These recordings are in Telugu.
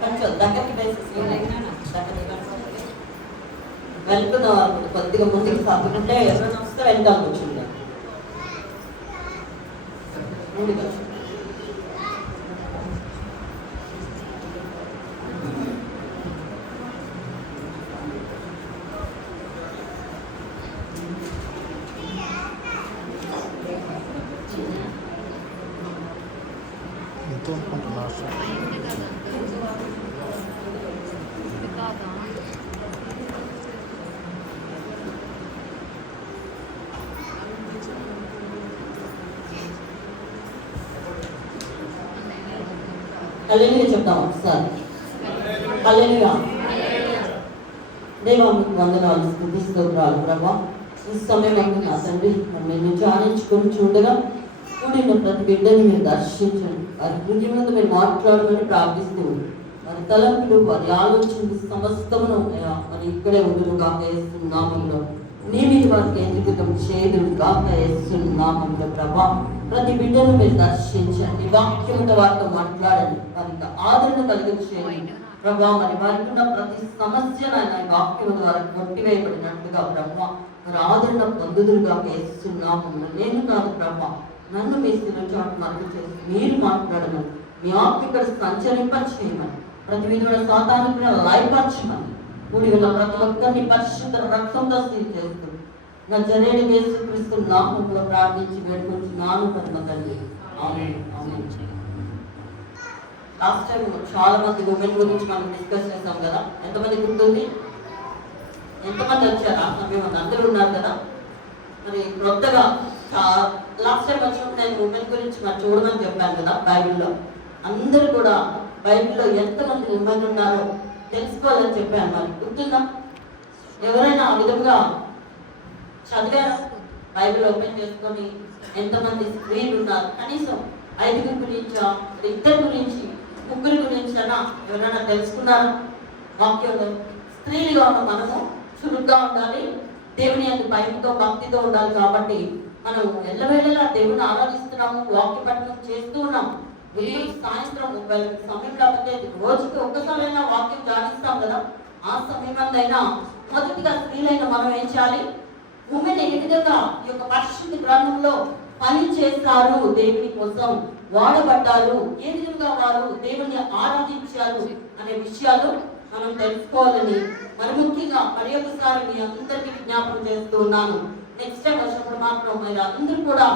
కొంచెం దగ్గరికి వెళ్తున్న కొద్దిగా ముందుకు తప్పుకుంటే ఎవరైనా వస్తే వెళ్తాం కూర్చుంటే ముందుగా హల్లెలూయా చెప్తాం ఒకసారి. హల్లెలూయా. దేవా మీకు వందనాలు, స్తుతి స్తోత్రాలు ప్రభా. ఈ సమయం నా తండ్రి నేను ధ్యానించుకొని చూడగా కూడిన ప్రతి బిడ్డని మీరు దర్శించండి. వారి హృదయంలో మీరు మాట్లాడమని ప్రార్థిస్తూ వారి తలంపులు వారి ఆలోచనలు సమస్తమును మరి ఇక్కడే ఉండును కాక వేస్తున్నామంలో నీ మీద వారి కేంద్రీకృతం చేయదును కాక వేస్తున్నామంలో ప్రభా. ప్రతి బిడ్డను మీరు దర్శించండి, వాక్యంతో వారితో మాట్లాడండి, వారికి ఆదరణ కలిగించేయండి ప్రభా. మరి వారికి ఉన్న ప్రతి సమస్య నాయన వాక్యం ద్వారా కొట్టివేయబడినట్టుగా ప్రభా మరి ఆదరణ పొందుదురుగా వేస్తున్నాము. నేను కాదు ప్రభా, నన్ను మీ స్థిర చాటు మరుగు చేసి మీరు మాట్లాడమని, మీ ఆత్మ ఇక్కడ సంచరింపచేయమని, ప్రతి విధమైన సాతాను లయపరచమని, కూడి ఉన్న ప్రతి ఒక్కరిని పరిశుద్ధ రక్తంతో స్థితి చేస్తూ నా జరేడు యేసుక్రీస్తు నామములో ప్రార్థించి వేడుకొంచున్నాను పరమ తండ్రి. ఆమేన్. ఆమేన్. లాస్ట్ టైం చాలా మంది ఉమెన్ గురించి మనం డిస్కస్ చేస్తాం కదా. ఎంతమంది గుర్తుంది? ఎంతమంది వచ్చారా? అందరూ ఉన్నారు కదా. మరి కొత్తగా లాస్ట్ టైం వచ్చినప్పుడు నేను ఉమెన్ గురించి మరి చూడమని చెప్పాను కదా బైబిల్లో. అందరూ కూడా బైబిల్లో ఎంతమంది ఉమెన్ ఉన్నారో తెలుసుకోవాలని చెప్పాను. మరి గుర్తుందా? ఎవరైనా ఆ విధంగా చదివారు? బైబిల్ ఓపెన్ చేసుకొని ఎంతమంది స్త్రీలు ఉన్నారు? కనీసం 5 గురించా, 2 గురించి, 3 గురించి అయినా ఎవరైనా తెలుసుకున్నారా? వాక్యంలో స్త్రీలుగా ఉన్న మనము చురుగ్గా ఉండాలి, దేవుని యొక్క భయంతో భక్తితో ఉండాలి. కాబట్టి మనం ఎల్లవేళలా దేవుని ఆరాధిస్తున్నాము, వాక్య పఠనం చేస్తూ ఉన్నాం. సాయంత్రం సమయం లేకపోతే రోజుకి ఒక్కసారైనా వాక్యం ధ్యానిస్తాం కదా. ఆ సమయమైనా మొదటిగా స్త్రీలైన మనం ఏం చేయాలి? ఉమెన్ ఏ విధంగా ఈ యొక్క పరిశుద్ధ గ్రంథంలో పని చేస్తారు, దేవుని కోసం వాడబడ్డారు, ఏ విధంగా వారు దేవుని ఆరాధించారు అనే విషయాలు మనం తెలుసుకోవాలని మరి ముఖ్యంగా మరి ఒకసారి మీ అందరికీ విజ్ఞాపనం చేస్తూ ఉన్నాను. నెక్స్ట్ టైం వచ్చినప్పుడు మాత్రం మరి అందరూ కూడా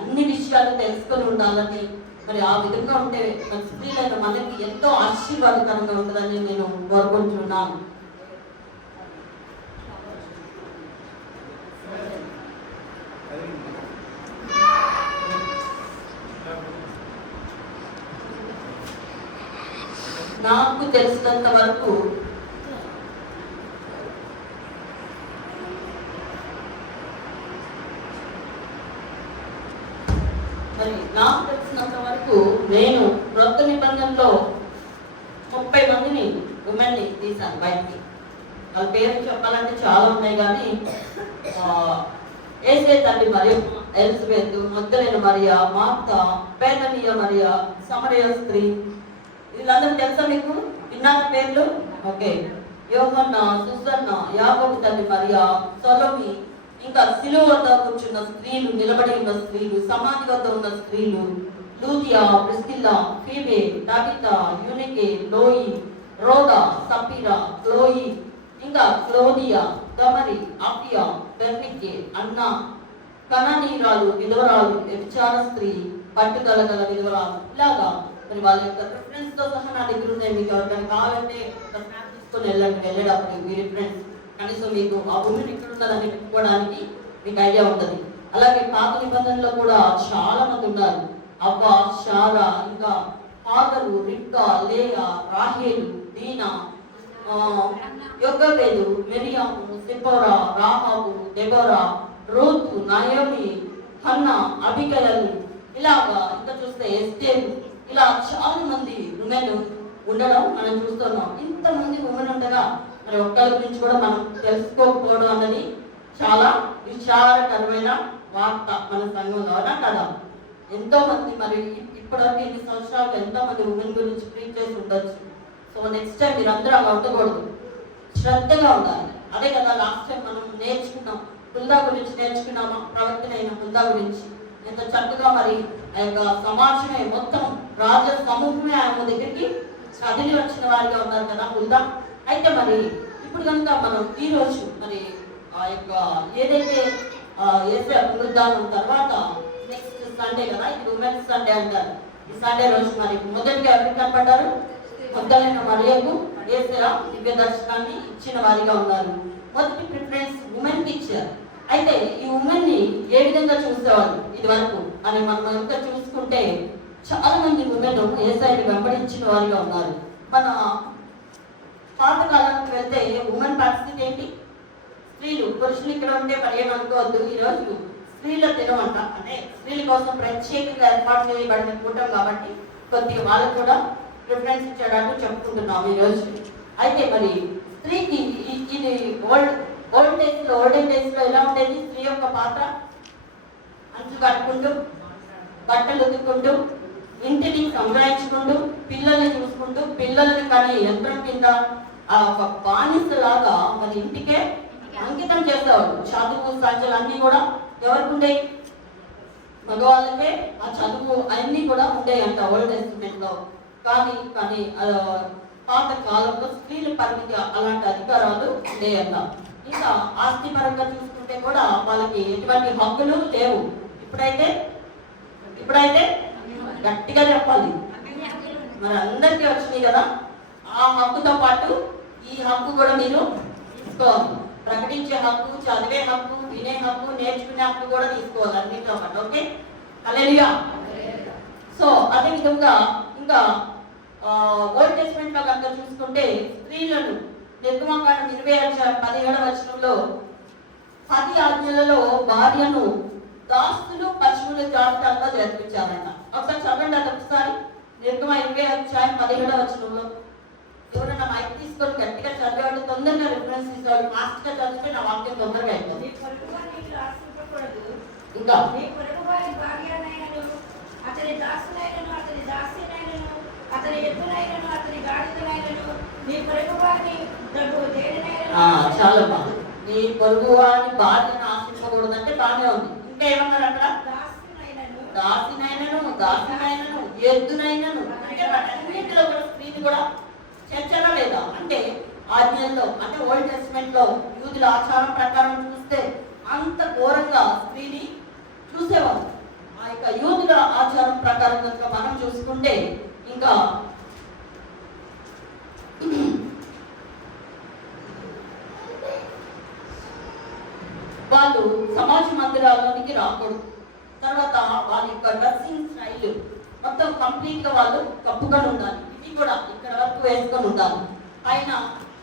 అన్ని విషయాలు తెలుసుకొని ఉండాలని, మరి ఆ విధంగా ఉంటే మన స్త్రీలైన మనకి ఎంతో ఆశీర్వాదకరంగా ఉంటుందని నేను కోరుకుంటున్నాను. నాకు తెలిసినంత వరకు నేను క్రొత్త నిబంధనలో 30 మందిని ఉమెన్ని తీశాను బయటికి. వాళ్ళ పేరు చెప్పాలంటే చాలా ఉన్నాయి, కానీ ఏసే తల్లి మరియు ఎలిజబెత్, మగ్దలేన మరియా, మార్త, బేతనియ మరియా, సమరయ స్త్రీ, వీళ్ళందరూ తెలుసా మీకు? విన్నారు పేర్లు? ఓకే. యోహన్న, సుసన్న, యాకోబు తల్లి మరియా, సొలోమి, ఇంకా సిలువ వద్ద కూర్చున్న స్త్రీలు, నిలబడి ఉన్న స్త్రీలు, సమాధి వద్ద ఉన్న స్త్రీలు, లూదియా, ప్రిస్కిల్లా, ఫీబే, టాబితా, యూనికే, లోయి, రోదా, సపీరా, క్లోయి, ఇంకా క్లోదియా, గమరి, ఆపియా, బెర్నికే, అన్న, కననీయురాలు, విధవరాలు, వ్యభిచార స్త్రీ, పట్టుదల గల విధవరాలు. ఇలాగా మరి వాళ్ళ యొక్క రిఫరెన్స్ తో సహా నా దగ్గర ఉన్నాయి. మీకు ఎవరికైనా కావాలంటే స్నాప్ తీసుకొని వెళ్ళేటప్పుడు మీ రిఫరెన్స్ కనీసం మీకు ఆ ఉమెన్ ఇక్కడ ఉన్నదని పెట్టుకోవడానికి మీకు ఐడియా ఉంటుంది. అలాగే పాత నిబంధనలో కూడా చాలా మంది ఉన్నారు. అవ్వ, షారా, ఇంకా హాగరు, రిబ్కా, లేయా, రాహేలు, దీనా, యొగ్గబేలు, Miriam, Zipporah, Rahab, Deborah, Ruth, Naomi, Hannah, Abigail, ఇలాగా ఇంకా చూస్తే ఎస్తేరు, ఇలా చాలా మంది ఉమెన్ ఉండడం మనం చూస్తున్నాం. ఇంతమంది ఉమెన్ ఉండగా మరి ఒక్కరి గురించి కూడా మనం తెలుసుకోకపోవడం అన్నది చాలా విచారకరమైన వార్త మన సంఘంలో, అవునా కదా? ఎంతో మంది మరి ఇప్పటివరకు ఎన్ని సంవత్సరాలు ఎంతో మంది ఉమెన్ గురించి ప్రీచ్ చేసి ఉండొచ్చు. సో నెక్స్ట్ టైం మీరు అందరూ అలా ఉండకూడదు, శ్రద్ధగా ఉండాలి. అదే కదా లాస్ట్ టైం మనం నేర్చుకున్నాం, హుల్దా గురించి నేర్చుకున్నామా, ప్రవర్తన అయిన హుల్దా గురించి ఎంత చక్కగా మరి ఆ యొక్క సమాజమే మొత్తం రాజ సమూహమే ఆయన దగ్గరికి కదిలి వచ్చిన వారిగా ఉన్నారు కదా హుల్దా. అయితే మరి ఇప్పుడు కనుక మనం ఈరోజు మరి ఆ యొక్క ఏదైతే ఏసే పునరుద్ధానం తర్వాత నెక్స్ట్ సండే కదా, ఇది ఉమెన్స్ సండే అంటారు. ఈ సండే రోజు మరి మొదటిగా ఎవరికి కనపడ్డారు? మొదలైన మరియకు ఏసే దివ్య దర్శనాన్ని ఇచ్చిన వారిగా ఉన్నారు. మొదటి ప్రిఫరెన్స్ ఉమెన్ కి ఇచ్చారు. అయితే ఈ ఉమెన్ ని ఏ విధంగా చూసేవాళ్ళు ఇది వరకు అని మనం అంతా చూసుకుంటే చాలా మంది ఉమెన్ ఏసైని వెంబడించిన వారిగా ఉన్నారు. మన పాతకాలానికి వెళ్తే ఉమెన్ పరిస్థితి ఏంటి? స్త్రీలు, పురుషులు ఇక్కడ ఉంటే మరి ఏమనుకోవద్దు, ఈరోజు స్త్రీల దినమంట, అంటే స్త్రీల కోసం ప్రత్యేకంగా ఏర్పాటు చేయబడిన కూటం కాబట్టి కొద్దిగా వాళ్ళకు కూడా ప్రిఫరెన్స్ ఇచ్చేటట్టు చెప్పుకుంటున్నాం ఈరోజు. అయితే మరి స్త్రీకి ఇది ఓల్డెన్ డేస్ లో ఎలా ఉండేది? స్త్రీ యొక్క పాత్ర అంచు కట్టుకుంటూ, బట్టలు ఉతుక్కుంటూ, ఇంటిని సంగ్రహించుకుంటూ, పిల్లల్ని చూసుకుంటూ, పిల్లల్ని కానీ యంత్రం కింద ఆ ఒక బానిసలాగా మన ఇంటికే అంకితం చేసేవాడు. చదువు సంచలు అన్నీ కూడా ఎవరికి ఉండేవి? మగవాళ్ళకే ఆ చదువు అన్నీ కూడా ఉండేయంట ఓల్డ్ టెస్టిమెంట్ లో. కానీ పాత కాలంలో స్త్రీల పరిమితి అలాంటి అధికారాలు ఉండేయంట. ఇంకా ఆస్తి పరంగా చూసుకుంటే కూడా వాళ్ళకి ఎటువంటి హక్కులు లేవు. ఇప్పుడైతే గట్టిగా చెప్పాలి, మరి అందరికీ వచ్చినాయి కదా. ఆ హక్కుతో పాటు ఈ హక్కు కూడా మీరు తీసుకోవాలి. ప్రకటించే హక్కు, చదివే హక్కు, వినే హక్కు, నేర్చుకునే హక్కు కూడా తీసుకోవాలి అన్నింటితో పాటు. ఓకే, హల్లెలూయా. సో అదే విధంగా ఇంకా ఓల్డ్ టెస్టమెంట్ లో కనుక చూసుకుంటే స్త్రీలను నిర్గమకాండం 20:17 వచనంలో 10 ఆజ్ఞలలో భార్యను దాస్తులు పశువుల జాబితాలో జరిపించారంట. ఒకసారి చదవండి అది ఒకసారి. నిర్గమ 20:17 వచనంలో ఎవరైనా మైక్ తీసుకొని గట్టిగా చదివాడు, తొందరగా రిఫరెన్స్ తీసుకోవాలి. ఫాస్ట్ గా చదివితే నా వాక్యం తొందరగా అయిపోతుంది. ఇంకా చాలా బాగుంది. నీ పొరుగు వారిని భార్యను ఆశించకూడదంటే బాగానే ఉంది. ఇంకా ఏమన్నారు అక్కడ? దాసినైనను ఎద్దునైనను, అంటే అన్నింటిలో కూడా స్త్రీని కూడా చర్చనా లేదా? అంటే ఆజ్ఞల్లో, అంటే ఓల్డ్ టెస్టమెంట్ లో యూదుల ఆచారం ప్రకారం చూస్తే అంత ఘోరంగా స్త్రీని చూసేవారు. ఆ యొక్క యూదుల ఆచారం ప్రకారం కనుక మనం చూసుకుంటే ఇంకా వాళ్ళు సమాజ మందిరాల్లోనికి రాకూడదు. తర్వాత వాళ్ళ యొక్క డ్రెస్సింగ్ స్టైల్ మొత్తం కంప్లీట్ గా వాళ్ళు కప్పుకొని ఉండాలి. ఇది కూడా ఇక్కడ వరకు వేసుకొని ఉండాలి, పైన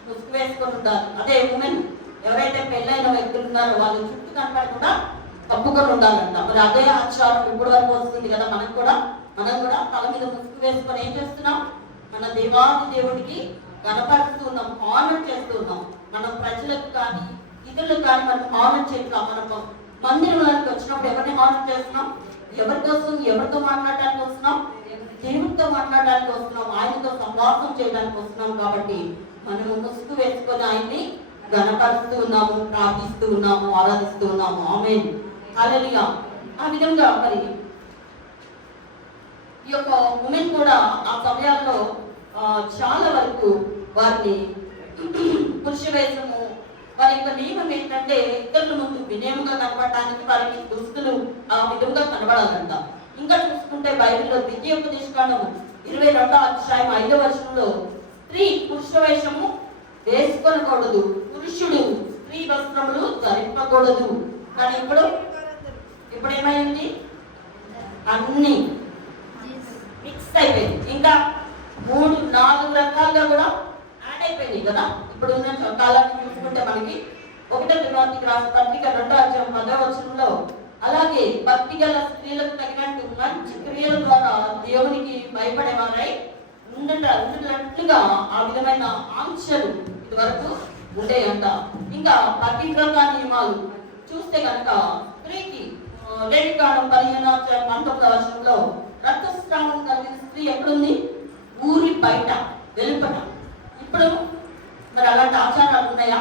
ముసుగు వేసుకొని ఉండాలి. అదే ఉమెన్ ఎవరైతే పెళ్ళైన వ్యక్తులు ఉన్నారో వాళ్ళు చుట్టూ కనపడకుండా కప్పుకొని ఉండాలంట. మరి అదే ఆచారం ఇప్పుడు వరకు వస్తుంది కదా. మనం కూడా తల మీద ముసుగు వేసుకొని ఏం చేస్తున్నాం? మన దేవాది దేవుడికి గణపరుస్తూ ఉన్నాం, హానర్ చేస్తూ ఉన్నాం. మనం ప్రజలకు కానీ ఇతరులకు కానీ మనం హానర్ చేయట్లా. మనం మందిరానికి వచ్చినప్పుడు ఎవరిని హానర్ చేస్తున్నాం? ఎవరి కోసం, ఎవరితో మాట్లాడడానికి వస్తున్నాం? దేవుడితో మాట్లాడడానికి వస్తున్నాం, ఆయనతో సంవాసం చేయడానికి వస్తున్నాం. కాబట్టి మనము ముసుగు వేసుకొని ఆయన్ని గణపరుస్తూ ఉన్నాము, ప్రార్థిస్తూ ఉన్నాము, ఆరాధిస్తూ ఉన్నాము. ఆమేన్, హల్లెలూయా. ఆ విధంగా మరి ఈ యొక్క ఉమెన్ కూడా ఆ సమయాల్లో చాలా వరకు వారిని పురుష వేషము, వారి యొక్క నియమం ఏంటంటే ఇతరుల ముందు వినయముగా కనబడటానికి వారికి దుస్తులు ఆ విధంగా కనబడాలంట. ఇంకా చూసుకుంటే బైబిల్లో ద్వితీయోపదేశకాండము 22:5 వచనంలో స్త్రీ పురుష వేషము వేసుకొనకూడదు, పురుషుడు స్త్రీ వస్త్రములు ధరింపకూడదు. కానీ ఇప్పుడు ఏమైంది? అన్ని మిక్స్ అయిపోయింది. ఇంకా 3-4 రకాలుగా కూడా యాడ్ అయిపోయింది కదా. ఇప్పుడు ఉన్న కాలాన్ని చూసుకుంటే మనకి 1 తిమోతికి రాసిన పత్రిక 2:10 వచనంలో అలాగే భక్తి గల స్త్రీలకు తగినట్టు మంచి క్రియల ద్వారా దేవునికి భయపడేవారై ఉండేటట్లుగా ఆ విధమైన ఆంక్షలు ఇది వరకు ఉండేయంట. ఇంకా పతివ్రత నియమాలు చూస్తే కనుక స్త్రీకి లేఖికాండం 15:19 రక్తస్రావం కలిగిన స్త్రీ ఎక్కడుంది? ఊరి బయట, వెలుపట. ఇప్పుడు మరి అలాంటి ఆచారాలు ఉన్నాయా?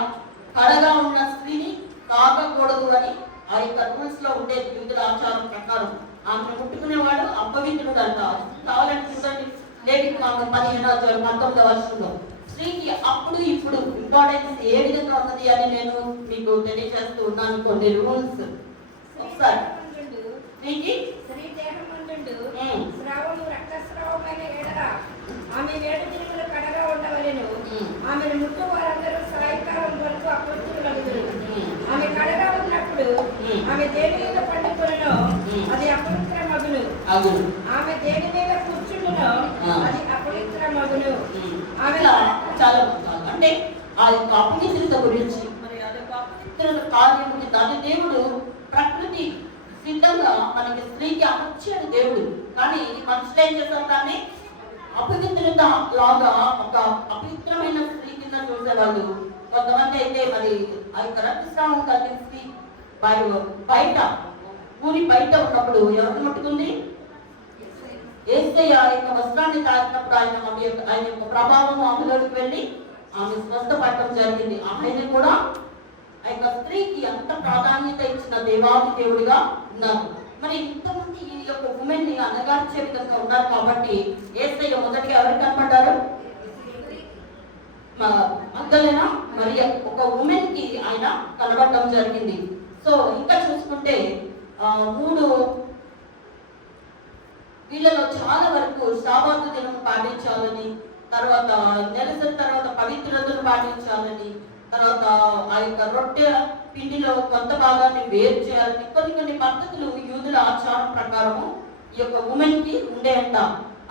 కడగా ఉన్న స్త్రీని తాకకూడదు అని ఆ యొక్క రూల్స్ లో ఉండేది. యూదుల ఆచారం ప్రకారం ఆమెను ముట్టుకునేవాడు అపవిత్రుడు అంటారు. కావాలంటే చూడండి లేఖికాండం 15:19 స్త్రీకి అప్పుడు ఇప్పుడు ఇంపార్టెన్స్ ఏ విధంగా ఉన్నది అని నేను మీకు తెలియజేస్తూ ఉన్నాను. కొన్ని రూల్స్ ఒకసారి స్త్రీకి ఆమె 7 దినములు కడగా ఉండవలెను. ఆమెను ముట్టు వారందరూ సాయంకాలం వరకు అపవిత్రులగుదురు. ఆమె కడగా ఉన్నప్పుడు ఆమె దేని మీద పండుకొనునో అది అపవిత్రమగును. ఆమె దేని మీద కూర్చుండునో అది అపవిత్రమగును. ఆమె చాలా అంటే ఆ యొక్క అపవిత్రత గురించి, మరి ఆ యొక్క అపవిత్రత కార్యం దాని దేవుడు ప్రకృతి సిద్ధంగా మనకి స్త్రీకి అమర్చాడు దేవుడు. కానీ మనుషులు ఏం చేస్తారు? దాన్ని అపవిత్రత లాగా ఒక అపవిత్రమైన స్త్రీ కింద చూసేవాళ్ళు. కొంతమంది అయితే మరి ఆ యొక్క రక్తస్రావం కలిగిన స్త్రీ బయట, ఊరి బయట ఉన్నప్పుడు ఎవరు ముట్టుకుంది? యేసయ్య యొక్క వస్త్రాన్ని తాకినప్పుడు ఆయన యొక్క ప్రభావం ఆమెలోకి వెళ్ళి ఆమె స్వస్థపడటం జరిగింది. ఆయన కూడా ఆ యొక్క స్త్రీకి అంత ప్రాధాన్యత ఇచ్చిన దేవాది దేవుడిగా ఉన్నారు. మరి ఇంతమంది ఈ యొక్క ఉమెన్ ని అనగార్చే విధంగా ఉన్నారు కాబట్టి యేసయ్య మొదటిగా ఎవరికి కనపడ్డారు? మగ్దలేనా మరి ఒక ఉమెన్ కి ఆయన కనబడటం జరిగింది. సో ఇంకా చూసుకుంటే 3 వీళ్ళలో చాలా వరకు సాబాతు దినం పాటించాలని, తర్వాత నెలసరి తర్వాత పవిత్రతను పాటించాలని, తర్వాత ఆ యొక్క రొట్టె పిండిలో కొంత భాగాన్ని వేరు చేయాలని కొన్ని పద్ధతులు యూదుల ఆచారం ప్రకారము ఈ యొక్క ఉమెన్ కి ఉండేయంట.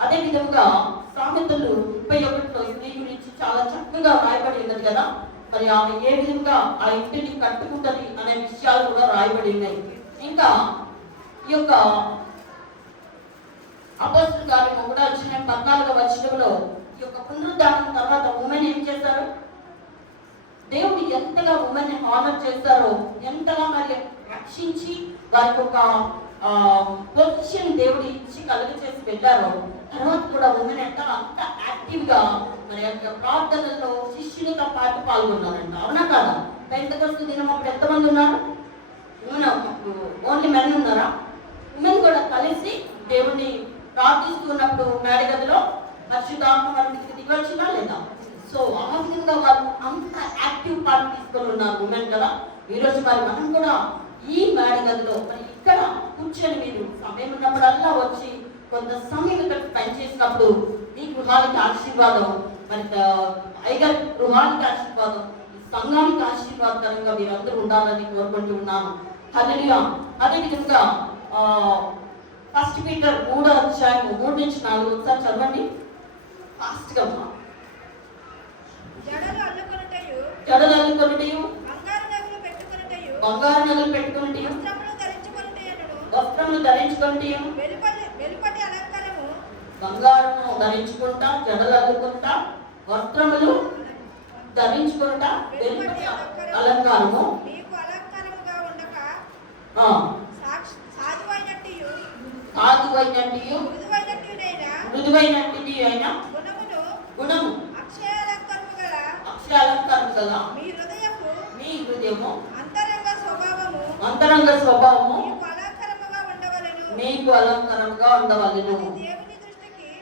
అదే విధంగా సామెతలు 31లో స్త్రీ గురించి చాలా చక్కగా రాయబడి ఉన్నది కదా. మరి ఆమె ఏ విధంగా ఆ ఇంటిని కట్టుకుంటది అనే విషయాలు కూడా రాయబడి ఉన్నాయి. ఇంకా ఈ యొక్క అపోస్తలుల కార్యం 1:14 ఈ యొక్క పునరుద్ధానం తర్వాత ఉమెన్ ఏం చేశారు? దేవుడు ఎంతగా ఉమెన్ ని హానర్ చేస్తారో, ఎంతగా మరి రక్షించి వారికి ఒక పొజిషన్ దేవుడు ఇచ్చి కలుగు చేసి వెళ్ళారో, తర్వాత కూడా ఉమెన్ అంత యాక్టివ్ గా మరి ప్రార్థనలో శిష్యులతో పాటు పాల్గొన్నారంట. అవునా కాదా? పెంతెకొస్తు దినం అప్పుడు ఎంతమంది ఉన్నారు? ఓన్లీ మెన్ ఉన్నారా? ఉమెన్ కూడా కలిసి దేవుణ్ణి ప్రార్థిస్తున్నప్పుడు మేడగదిలో పరిశుద్ధాత్మ వారి మీదకి దిగి వచ్చినా లేదా? సో ఆ విధంగా వాళ్ళు అంత యాక్టివ్ పార్ట్ తీసుకొని ఉన్నారు ఉమెన్ కదా. ఈరోజు మరి మనం కూడా ఈ మేడగదిలో మరి ఇక్కడ కూర్చొని మీరు సమయం ఉన్నప్పుడల్లా వచ్చి కొంత సమయం ఇక్కడ స్పెండ్ చేసినప్పుడు ఈ గృహానికి ఆశీర్వాదం, మరి ఐగర్ గృహానికి ఆశీర్వాదం, ఈ సంఘానికి ఆశీర్వాదకరంగా మీరందరూ ఉండాలని కోరుకుంటూ ఉన్నాను. హల్లెలూయా. అదేవిధంగా 1 పీటర్ 3:3-4 ఒకసారి చదవండి ఫాస్ట్ గా. జడలు అల్లుకొనుటయు, బంగారు నగలు పెట్టుకొనుటయు, వస్త్రములు ధరించుకొనుటయు, బంగారము ధరించుకుంటా, జడలు అల్లుకుంటా, వస్త్రములు ధరించుకుంటా, వెలుపటి అలంకారము సాధువైనట్టు మృదువైనట్టు అయినా గుణము అక్షయాలంకారము గల మీ హృదయము అంతరంగ స్వభావము మీకు అలంకారముగా ఉండవలెను.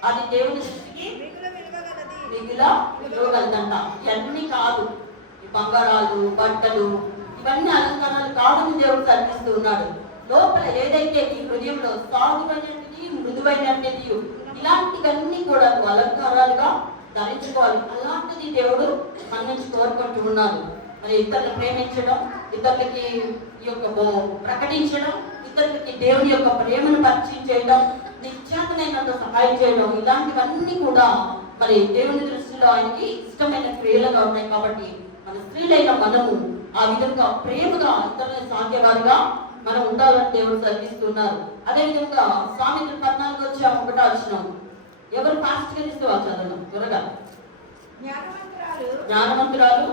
అది దేవుని దృష్టికి మిగుల విలువగలదంట. ఇవన్నీ కాదు, ఈ బంగారాలు, బట్టలు, ఇవన్నీ అలంకారాలు కాదని దేవుడు కనిపిస్తూ ఉన్నాడు. లోపల ఏదైతే ఈ హృదయంలో సాధువైనది, మృదువైనది, ఇలాంటివన్నీ కూడా అలంకారాలుగా ధరించుకోవాలి. అలాంటిది దేవుడు మన నుంచి కోరుకుంటూ ఉన్నాడు. మరి ఇతరులను ప్రేమించడం, ఇతరులకి ఈ యొక్క ప్రకటించడం, ఇతరులకి దేవుని యొక్క ప్రేమను పరిచయం చేయడం, నిశ్చాతనైనంత సహాయం చేయడం, ఇలాంటివన్నీ కూడా మరి దేవుని దృష్టిలో ఆయనకి ఇష్టమైన క్రియలుగా ఉన్నాయి. కాబట్టి మన స్త్రీలైన మనము ఆ విధంగా ప్రేమగా ఇతరులను సాధ్యవారుగా మనం ఉండాలని దేవుడు చదివిస్తున్నారు. అదేవిధంగా సామెతలు 14:1 ఎవరు ఫాస్ట్ గా తీస్తే వాళ్ళు చదవడం త్వరగా. జ్ఞానవంతురాలు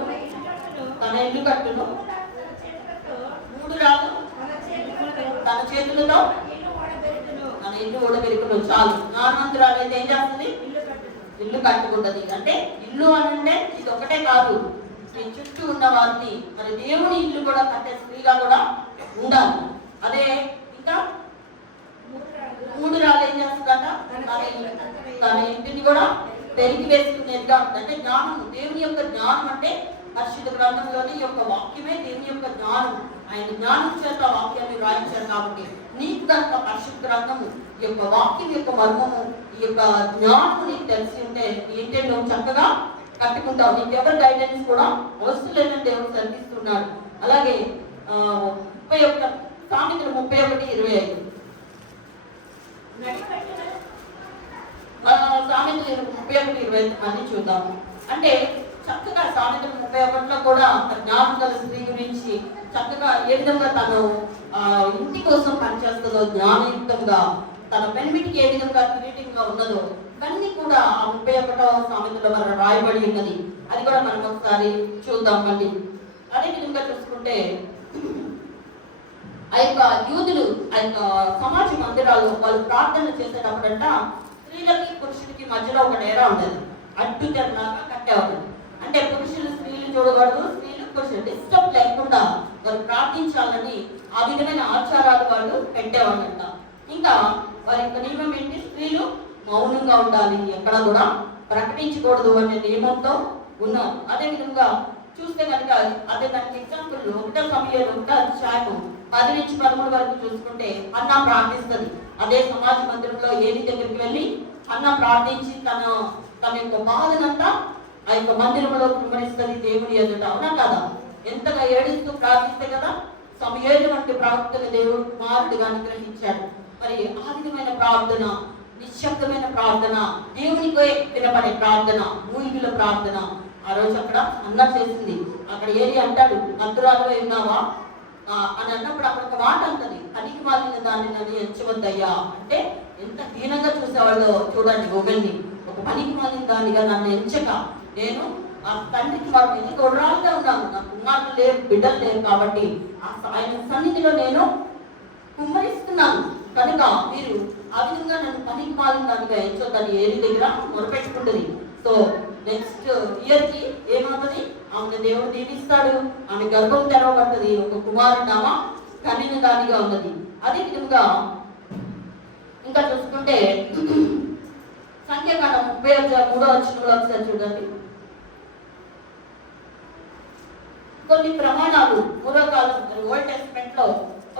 తన ఇల్లు కట్టును, 3 రాదు తన చేతులతో ఇల్లు ఓడబెట్టును. తన ఇల్లు ఊడబెరుకును. చాలు. జ్ఞానవంతురాలు అయితే ఏం చేస్తుంది? ఇల్లు కట్టును. ఇల్లు కట్టుకుంటది. అంటే ఇల్లు అని అంటే ఇది ఒకటే కాదు, ఈ చుట్టూ ఉన్న వారిని మరి దేవుని ఇల్లు కూడా కట్టే స్త్రీగా కూడా ఉండాలి. అదే ఇంకా మూడు రాళ్ళు ఏం చేస్తుందట? తన ఇంటిని కూడా పెరిగి వేసుకునేదిగా ఉంటుంది. అంటే జ్ఞానం, దేవుని యొక్క జ్ఞానం అంటే పరిశుద్ధ గ్రంథంలోని యొక్క వాక్యమే దేవుని యొక్క జ్ఞానం. ఆయన జ్ఞానం చేత వాక్యాన్ని రాయించారు. కాబట్టి నీకు కనుక పరిశుద్ధ గ్రంథము ఈ యొక్క వాక్యం యొక్క మర్మము ఈ యొక్క జ్ఞానము నీకు తెలిసి ఉంటే ఏంటంటే నువ్వు చక్కగా కట్టుకుంటావు. నీకు ఎవరి గైడెన్స్ కూడా అవసరం లేదని దేవుడు చదివిస్తున్నాడు. అలాగే 31 సామెతలు 31:25 సామెతలు 31:25 మళ్ళీ చూద్దాము. అంటే చక్కగా సామెతలు 31లో కూడా జ్ఞానం గల స్త్రీ గురించి చక్కగా ఏ విధంగా తను ఇంటి కోసం పనిచేస్తుందో, జ్ఞానయుక్తంగా తన పెనిమిటికి ఏ విధంగా క్రియేటివ్గా ఉన్నదో ఇవన్నీ కూడా ఆ 31వ సామెతలో మనం రాయబడి ఉన్నది. అది కూడా మనం ఒకసారి చూద్దాం. మళ్ళీ అదే విధంగా చూసుకుంటే ఆ యొక్క యూదులు ఆ యొక్క సమాజ మందిరాల్లో వాళ్ళు ప్రార్థన చేసేటప్పుడంట స్త్రీలకి పురుషుడికి మధ్యలో ఒక డేరా ఉండేది, అడ్డు తెరలాగా కట్టేవాడు. అంటే పురుషులు స్త్రీలు చూడకూడదు, స్త్రీలు పురుషులు డిస్టర్బ్ లేకుండా వాళ్ళు ప్రార్థించాలని ఆ విధమైన ఆచారాలు వాళ్ళు పెట్టేవాళ్ళంట. ఇంకా వారి యొక్క నియమం ఏంటి? స్త్రీలు మౌనంగా ఉండాలి, ఎక్కడ కూడా ప్రకటించకూడదు అనే నియమంతో ఉన్నారు. అదే విధంగా చూస్తే కనుక అదే దానికి ఎగ్జాంపుల్ 1 సమయంలో 1వ అధ్యాయము 10 నుంచి 13 వరకు చూసుకుంటే అన్న ప్రార్థిస్తుంది. అదే సమాజ మందిరంలో ఏది దగ్గరికి వెళ్ళి అన్న ప్రార్థించి తన యొక్క బాధనంతా ఆ యొక్క మందిరంలో కుమ్మరిస్తుంది దేవుడి ఎదుట. అవునా కదా? ఎంతగా ఏడుస్తూ ప్రార్థిస్తే కదా సమూయేలు వంటి ప్రవక్తను దేవుడు కుమారుడిగా అనుగ్రహించాడు. మరి ఆ విధమైన ప్రార్థన, నిశ్శబ్దమైన ప్రార్థన, దేవునికే వినపడే ప్రార్థన, మూలిగుల ప్రార్థన ఆ రోజు అక్కడ అన్న చేసింది. అక్కడ ఏరి అంటాడు, మంత్రాలు విన్నావా అని అన్నప్పుడు అక్కడ ఒక మాట అంటది, పనికి మాలిన దాన్ని నన్ను ఎంచవద్దయ్యా. అంటే ఎంత హీనంగా చూసేవాళ్ళు చూడండి. ఒకరిని ఒక పనికి మాలిన దానిగా నన్ను ఎంచక నేను ఆ తండ్రికి వారు ఎన్ని గొర్రాలుగా ఉన్నాను, నా కుమారులు లేరు, బిడ్డలు లేరు, కాబట్టి ఆయన సన్నిధిలో నేను కుమ్మరిస్తున్నాను కనుక మీరు ఆ విధంగా నన్ను పనికి మాలిన దానిగా ఎంచొద్దని ఏరి దగ్గర మొరపెట్టుకుంటుంది. సో నెక్స్ట్ ఇయర్ కి ఏమవుతుంది? ఆమె దేవుడు దీవిస్తాడు, ఆమె గర్భం తెరవబడుతుంది, ఒక కుమారుడు ఆమె కనిన దానిగా ఉన్నది. అదే విధంగా ఇంకా చూసుకుంటే సంఖ్యాకాండం 33వ వచనంలో ఒకసారి చూడండి. కొన్ని ప్రమాణాలు పూర్వకాలం ఓల్డ్ టెస్ట్మెంట్ లో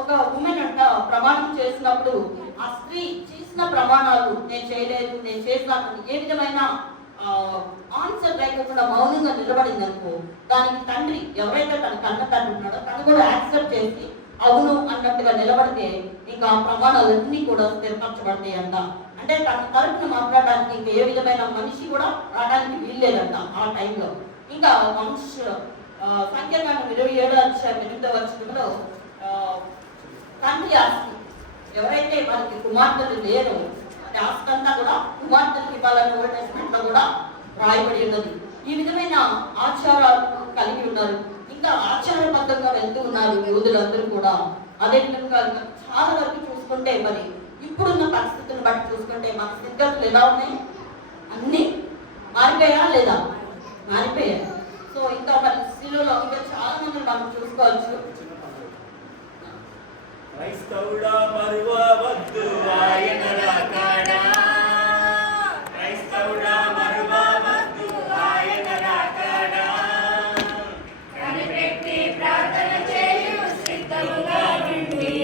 ఒక ఉమెన్ అంట ప్రమాణం చేసినప్పుడు ఆ స్త్రీ చేసిన ప్రమాణాలు నేను చేయలేదు, నేను చేస్తాను ఏ విధమైన ఆన్సర్ లేకుండా మౌనంగా నిలబడింది అనుకో, దానికి తండ్రి ఎవరైతే తన కన్న తండ్రి ఉన్నాడో తను కూడా యాక్సెప్ట్ చేసి అవును అన్నట్టుగా నిలబడితే ఇంకా ఆ ప్రమాణాలన్నీ కూడా స్థిరపరచబడతాయి అంట. అంటే తన తరపున మాట్లాడడానికి ఇంకా ఏ విధమైన మనిషి కూడా రావడానికి వీల్లేదంట ఆ టైంలో. ఇంకా సంఖ్యాకాండం 27వ అధ్యాయం 8వ వచనంలో తండ్రి ఆస్తి ఎవరైతే మనకి కుమార్తెలు లేరో ఆస్తి అంతా కూడా కుమార్తెలకు ఇవ్వాలని ఓల్డ్ టెస్ట్మెంట్ లో కూడా రాయబడి ఉన్నది. ఈ విధమైన ఆచారాలు కలిగి ఉన్నారు. ఇంకా ఆచారబద్ధంగా వెళ్తూ ఉన్నారు యూదులందరూ కూడా. అదే విధంగా చాలా వరకు చూసుకుంటే మరి ఇప్పుడున్న పరిస్థితులను బట్టి చూసుకుంటే మన స్థితిగతులు ఎలా ఉన్నాయి? అన్ని మారిపోయా లేదా? మారిపోయాయి. సో ఇంకా మరి స్త్రీలలో ఇంకా చాలా మంది మనం చూసుకోవచ్చు. క్రైస్తవుడా మరువవద్దు ఆయన రాకడ, క్రైస్తవుడా మరువవద్దు ఆయన రాకడ, కనిపెట్టి ప్రార్థన చేయు సిద్ధముగా ఉండి,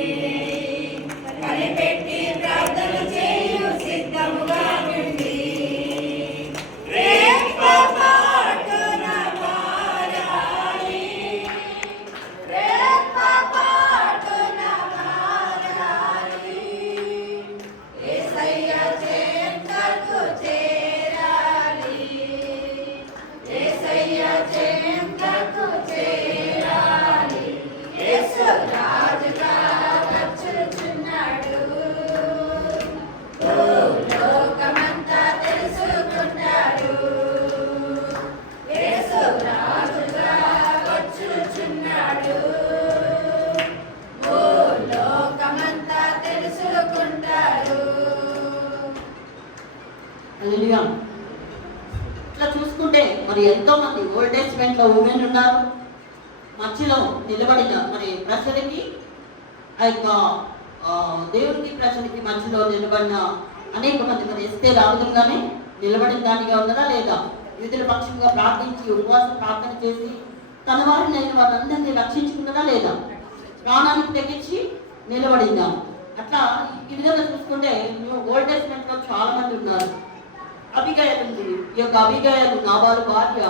కనిపెట్టి ప్రార్థన చేయు సిద్ధముగా ఉండి, రేపపాటున మారాలి, రేపపాటున మారాలి, యేసయ్య చెంతకు చేరాలి, యేసయ్య చెంతకు చేరాలి, యేసు రాజుగా వచ్చుచున్నాడు, లోకమంతా తెలుసుకున్నాడు, యేసు రాజుగా వచ్చుచున్నాడు, లోకమంతా హల్లెలూయా. ఇట్లా చూసుకుంటే మరి ఎంతో మంది ఓల్డ్ టెస్ట్మెంట్ లో ఉమెన్ ఉన్నారు, మధ్యలో నిలబడిన మరి ప్రజలకి ఆ యొక్క దేవునికి ప్రజలకి మధ్యలో నిలబడిన అనేక మంది మరి ఎస్తేరు ఆ విధంగానే నిలబడిన దానిగా ఉన్నదా లేదా? యూదుల పక్షంగా ప్రార్థించి ఉపవాస ప్రార్థన చేసి తన వారిని అయిన వారందరినీ రక్షించుకున్నదా లేదా? ప్రాణానికి తెగించి నిలబడిందా? అట్లా ఈ విధంగా చూసుకుంటే ఓల్డ్ టెస్ట్మెంట్ లో చాలా మంది ఉన్నారు. అబిగయలు ఉంది. ఈ యొక్క అబిగయలు నాబాలు భార్య,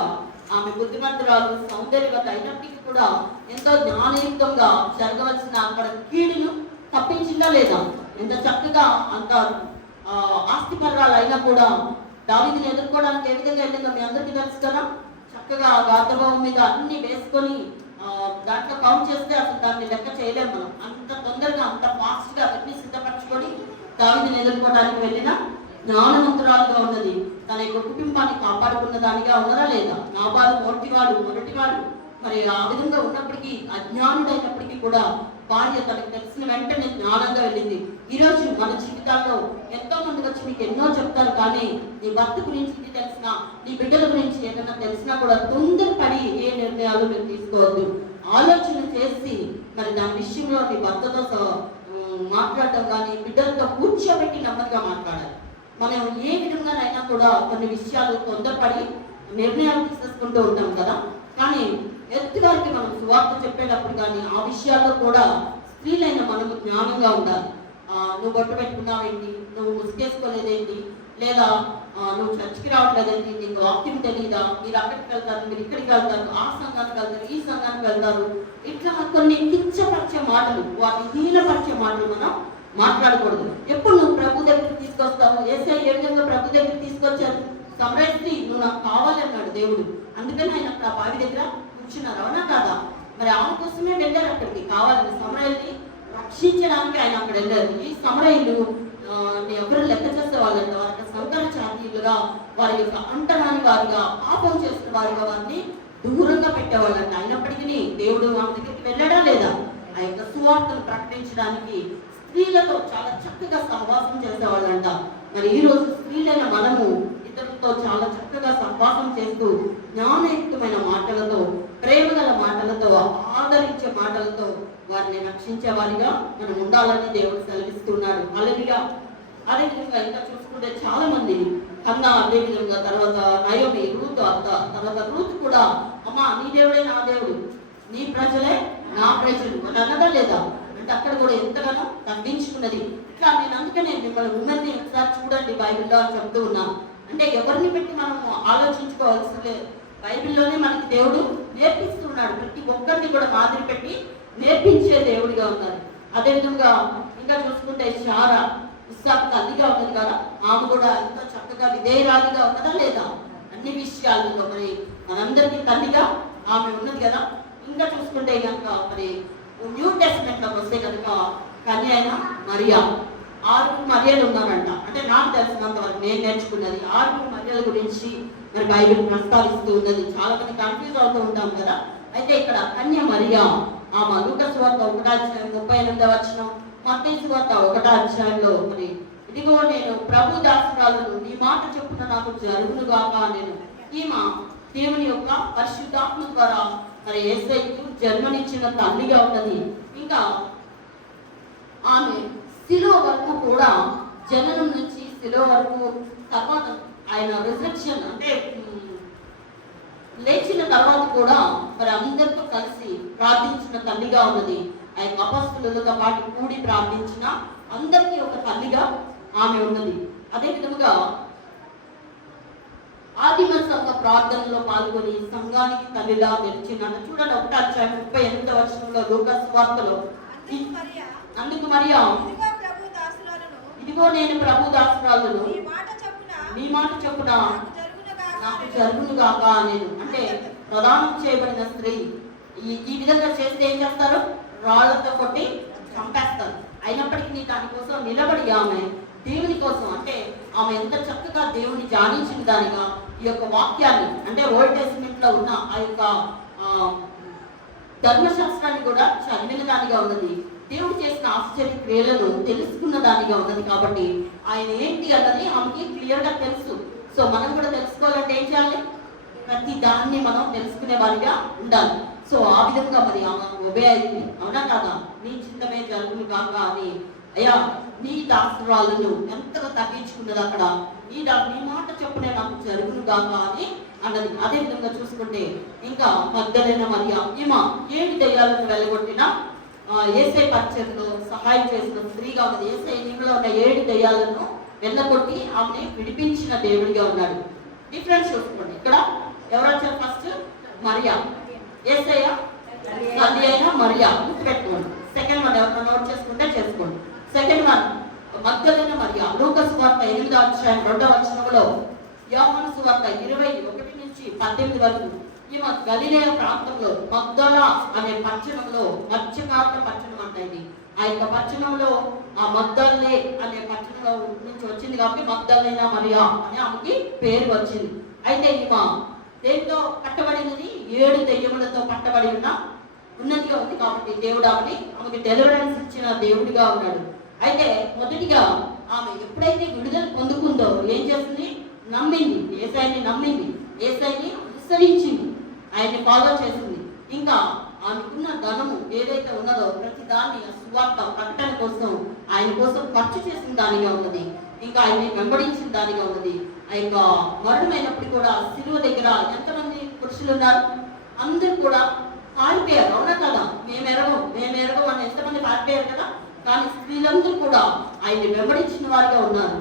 ఆమె బుద్ధిమంతురాలు, సౌందర్యవత అయినప్పటికీ కూడా ఎంతో జ్ఞానయుక్తంగా జరగవలసిన అక్కడ కీడును తప్పించిందా లేదా? ఎంత చక్కగా అంత ఆస్తిపరాలు అయినా కూడా దావీదుని ఎదుర్కోవడానికి ఏ విధంగా వెళ్ళిందో మీ అందరికీ తెలుసు కదా. చక్కగా గాత్రభావం మీద అన్ని వేసుకొని దాంట్లో కౌంట్ చేస్తే అసలు దాన్ని లెక్క చేయలేము మనం. అంత తొందరగా అంత ఫాస్ట్ గా అన్ని సిద్ధపరచుకొని దావీదుని ఎదుర్కోవడానికి వెళ్ళిన జ్ఞానవంతురాలుగా ఉన్నది. తన యొక్క కుటుంబాన్ని కాపాడుకున్న దానిగా ఉన్నదా లేదా? నాబాలు మొదటివాడు మరి ఆ విధంగా ఉన్నప్పటికీ అజ్ఞానుడైనప్పటికీ కూడా భార్య తనకు తెలిసిన వెంటనే జ్ఞానంగా వెళ్ళింది. ఈ రోజు మన జీవితాల్లో ఎంతో మంది వచ్చి మీకు ఎన్నో చెప్తారు, కానీ నీ భర్త గురించి ఇది తెలిసినా, నీ బిడ్డల గురించి ఏదైనా తెలిసినా కూడా తొందరపడి ఏ నిర్ణయాలు మీరు తీసుకోవద్దు. ఆలోచన చేసి మరి దాని విషయంలో నీ భర్తతో మాట్లాడటం కానీ బిడ్డలతో కూర్చోబెట్టి నెమ్మదిగా మాట్లాడాలి. మనం ఏ విధంగానైనా కూడా కొన్ని విషయాలు తొందరపడి నిర్ణయాలు తీసేసుకుంటూ ఉంటాం కదా. కానీ ఎదుటి వారికి మనం సువార్త చెప్పేటప్పుడు కానీ ఆ విషయాల్లో కూడా స్త్రీలైన మనము జ్ఞానంగా ఉండాలి. నువ్వు బొట్టు పెట్టుకున్నావేంటి, నువ్వు ముసుగేసుకోలేదేంటి, లేదా నువ్వు చర్చికి రావట్లేదేంటి, నీకు వాక్యం తెలియదా, మీరు అక్కడికి వెళ్తారు, మీరు ఇక్కడికి వెళ్తారు, ఆ సంఘానికి వెళ్తారు, ఈ సంఘానికి వెళ్తారు, ఇట్లా కొన్ని కించపరిచే మాటలు, వాటిని హీనపరిచే మాటలు మనం మాట్లాడకూడదు. ఎప్పుడు నువ్వు ప్రభు దగ్గరికి తీసుకొస్తావు? యేసయ్య ఏ విధంగా ప్రభు దగ్గరికి తీసుకొచ్చారు? సమరయ స్త్రీ, నువ్వు నాకు కావాలి అన్నాడు దేవుడు. అందుకని ఆయన ఆ బావి దగ్గర కూర్చున్నారు, అవునా కాదా? మరి ఆమె కోసమే వెళ్ళారు అక్కడికి, కావాలని సమరయుల్ని రక్షించడానికి ఆయన అక్కడ వెళ్ళారు. ఈ సమరయులు ఎవరు లెక్క చేసే వాళ్ళంట, వారి శంకరాచార్యులుగా, వారి యొక్క అంటరాని వారిగా, పాపం చేసిన వారిగా వారిని దూరంగా పెట్టేవాళ్ళంట. అయినప్పటికీ దేవుడు ఆమె దగ్గరికి వెళ్ళడా లేదా? ఆ యొక్క సువార్తను ప్రకటించడానికి స్త్రీలతో చాలా చక్కగా సహవాసం చేసేవాళ్ళంట. మరి ఈ రోజు స్త్రీలైన మనము ఇతరులతో చాలా చక్కగా సహవాసం చేస్తూ జ్ఞానయుక్తమైన మాటలతో, ప్రేమగల మాటలతో, ఆదరించే మాటలతో వారిని రక్షించే వారిగా మనం ఉండాలని దేవుడు సెలవిస్తున్నాడు. హల్లెలూయా. అదేవిధంగా ఇంకా చూసుకుంటే చాలా మంది హన్నా, అదేవిధంగా తర్వాత నయోమి, రూతు అత్త, తర్వాత రూతు కూడా అమ్మా నీ దేవుడే నా దేవుడు, నీ ప్రజలే నా ప్రజలు అని అన్నదా లేదా? అంటే అక్కడ కూడా ఎంతగానో తగ్గించుకున్నది. ఇట్లా నేను అందుకనే మిమ్మల్ని ఉన్నది ఒకసారి చూడండి బైబిల్లో అని చెప్తూ ఉన్నాను. అంటే ఎవరిని పెట్టి మనం ఆలోచించుకోవాల్సి లేదు. బైబిల్లోనే మనకి దేవుడు నేర్పిస్తున్నాడు. ప్రతి ఒక్కరిని కూడా మాదిరి పెట్టి నేర్పించే దేవుడిగా ఉన్నారు. అదేవిధంగా ఇంకా చూసుకుంటే శారా, ఇస్సాకు తల్లిగా ఉన్నది కదా, ఆమె కూడా ఎంతో చక్కగా విధేయురాలిగా ఉన్నదా లేదా? అన్ని విషయాల్లో మరి మనందరికీ తల్లిగా ఆమె ఉన్నది కదా. ఇంకా చూసుకుంటే కనుక మరి న్యూ టెస్ట్మెంట్ లోకి వస్తే కనుక కన్య అయిన మరియా, 6 మరియలు ఉన్నారంట. అంటే నాకు తెలిసినంత వరకు నేను నేర్చుకున్నది 6 మరియల గురించి మరి బైబిల్ ప్రస్తావిస్తూ ఉన్నది. చాలా మంది కన్ఫ్యూజ్ అవుతూ ఉంటాం కదా. అయితే ఇక్కడ కన్య మరియా, ఆమె లూకా సువార్త 1వ అధ్యాయం 38వ వచనం, మత్తయి సువార్త 1వ అధ్యాయంలో మరి ఇదిగో నేను ప్రభు దాసురాలను, నీ మాట చెప్పున నాకు జరుగునుగాక నేను. ఈమె దేవుని యొక్క పరిశుద్ధాత్మ ద్వారా మరి యేసయ్యకు జన్మనిచ్చిన తల్లిగా ఉన్నది. ఇంకా ఆమె శిలువ వరకు కూడా, జననం నుంచి శిలువ వరకు, తర్వాత ఆయన రిజరెక్షన్ అంటే లేచిన తర్వాత కూడా మరి అందరితో కలిసి ప్రార్థించిన తల్లిగా ఉన్నది. ఆ యొక్క అపొస్తలులతో పాటు కూడి ప్రార్థించిన అందరికీ ఒక తల్లిగా ఆమె ఉన్నది. అదే విధముగా ఆదిమ సంఘ ప్రార్థనలో పాల్గొని సంఘానికి తల్లిలా నిలిచిందంట. చూడండి 1వ అధ్యాయం 38వ వచనంలో లూకా సువార్తలో, అందుకు మరియా ఇదిగో నేను ప్రభు దాసురాలను, నీ మాట చెప్పున నాకు జరుగునుగాక నేను. అంటే ప్రదానం చేయబడిన స్త్రీ ఈ విధంగా చేస్తే ఏం చేస్తారు? రాళ్లతో కొట్టి చంపేస్తారు. అయినప్పటికీ దానికోసం నిలబడి ఆమె దేవుని కోసం, అంటే ఆమె ఎంత చక్కగా దేవుని ధ్యానించిన దానిగా ఈ యొక్క వాక్యాన్ని, అంటే ఓల్డ్ టెస్టమెంట్ లో ఉన్న ఆ యొక్క ధర్మశాస్త్రాన్ని కూడా చదివిన దానిగా ఉన్నది. దేవుడు చేసిన ఆశ్చర్య క్రియలను తెలుసుకున్న దానిగా ఉన్నది కాబట్టి ఆయన ఏంటి అన్నది ఆమెకి క్లియర్గా తెలుసు. సో మనం కూడా తెలుసుకోవాలంటే ఏం చేయాలి? ప్రతి దాన్ని మనం తెలుసుకునే వారిగా ఉండాలి. సో ఆ విధంగా మరి ఆమె ఒబే అయింది. అవునా కాదా? నీ చిత్తమే జరుగును కాక అని, అయ్యా నీ దాసురాలను ఎంతగా తగ్గించుకున్నది అక్కడ. నీ మాట చెప్పునే నాకు జరుగును కాక అని అన్నది. అదే విధంగా చూసుకుంటే ఇంకా మగ్దలైన మరియ, ఈమె 7 దయ్యాలను వెళ్ళగొట్టిన యేసయ్య పరిచర్యలో సహాయం చేసిన స్త్రీగా ఉన్నది. యేసయ్య ఈమెలో ఉన్న 7 దయ్యాలను వెళ్ళగొట్టి ఆమెని విడిపించిన దేవుడిగా ఉన్నాడు. డిఫరెన్స్ చూసుకోండి. ఇక్కడ ఎవరు వచ్చారు? ఫస్ట్ మరియా, యేసయ్య తల్లి అయిన మరియా, గుర్తుపెట్టుకోండి. సెకండ్ వన్ ఎవరైనా నోట్ చేసుకుంటే చేసుకోండి. సెకండ్ వన్ మగ్దలైన మరియా, లూకా సువార్త 8వ అధ్యాయం 2వ వచనంలో, యోహాను సువార్త 21-18 వరకు. ఈమె గలిలయ ప్రాంతంలో మగ్దలా అనే పట్టణంలో, మత్స్యకారుల పట్టణం అంట ఇది. ఆ యొక్క పట్టణంలో ఆ మగ్దలే అనే పట్టణంలో నుంచి వచ్చింది కాబట్టి మగ్దలైన మరియా అని ఆమెకి పేరు వచ్చింది. అయితే ఈమె దేనితో పట్టబడినది? 7 దెయ్యములతో పట్టబడి ఉన్నదిగా ఉంది కాబట్టి దేవుడు ఆమెకి డెలివరెన్స్ ఇచ్చిన దేవుడిగా ఉన్నాడు. అయితే మొదటిగా ఆమె ఎప్పుడైతే విడుదల పొందుకుందో ఏం చేస్తుంది? నమ్మింది, యేసయ్యని నమ్మింది, యేసయ్యని అనుసరించింది, ఆయన్ని ఫాలో చేసింది. ఇంకా ఆమెకున్న ధనము ఏదైతే ఉన్నదో ప్రతి దాన్ని సువార్త ప్రకటన కోసం ఆయన కోసం ఖర్చు చేసిన దానిగా ఉన్నది. ఇంకా ఆయన్ని వెంబడించిన దానిగా ఉన్నది. ఆ యొక్క మరణమైనప్పుడు కూడా శిలువ దగ్గర ఎంతమంది పురుషులు ఉన్నారు? అందరూ కూడా పారిపోయారు. అవునా కదా? మేము ఎరగం అని ఎంతమంది పారిపోయారు కదా? కానీ స్త్రీలందరూ కూడా ఆయన్ని వెంబడించిన వారిగా ఉన్నారు.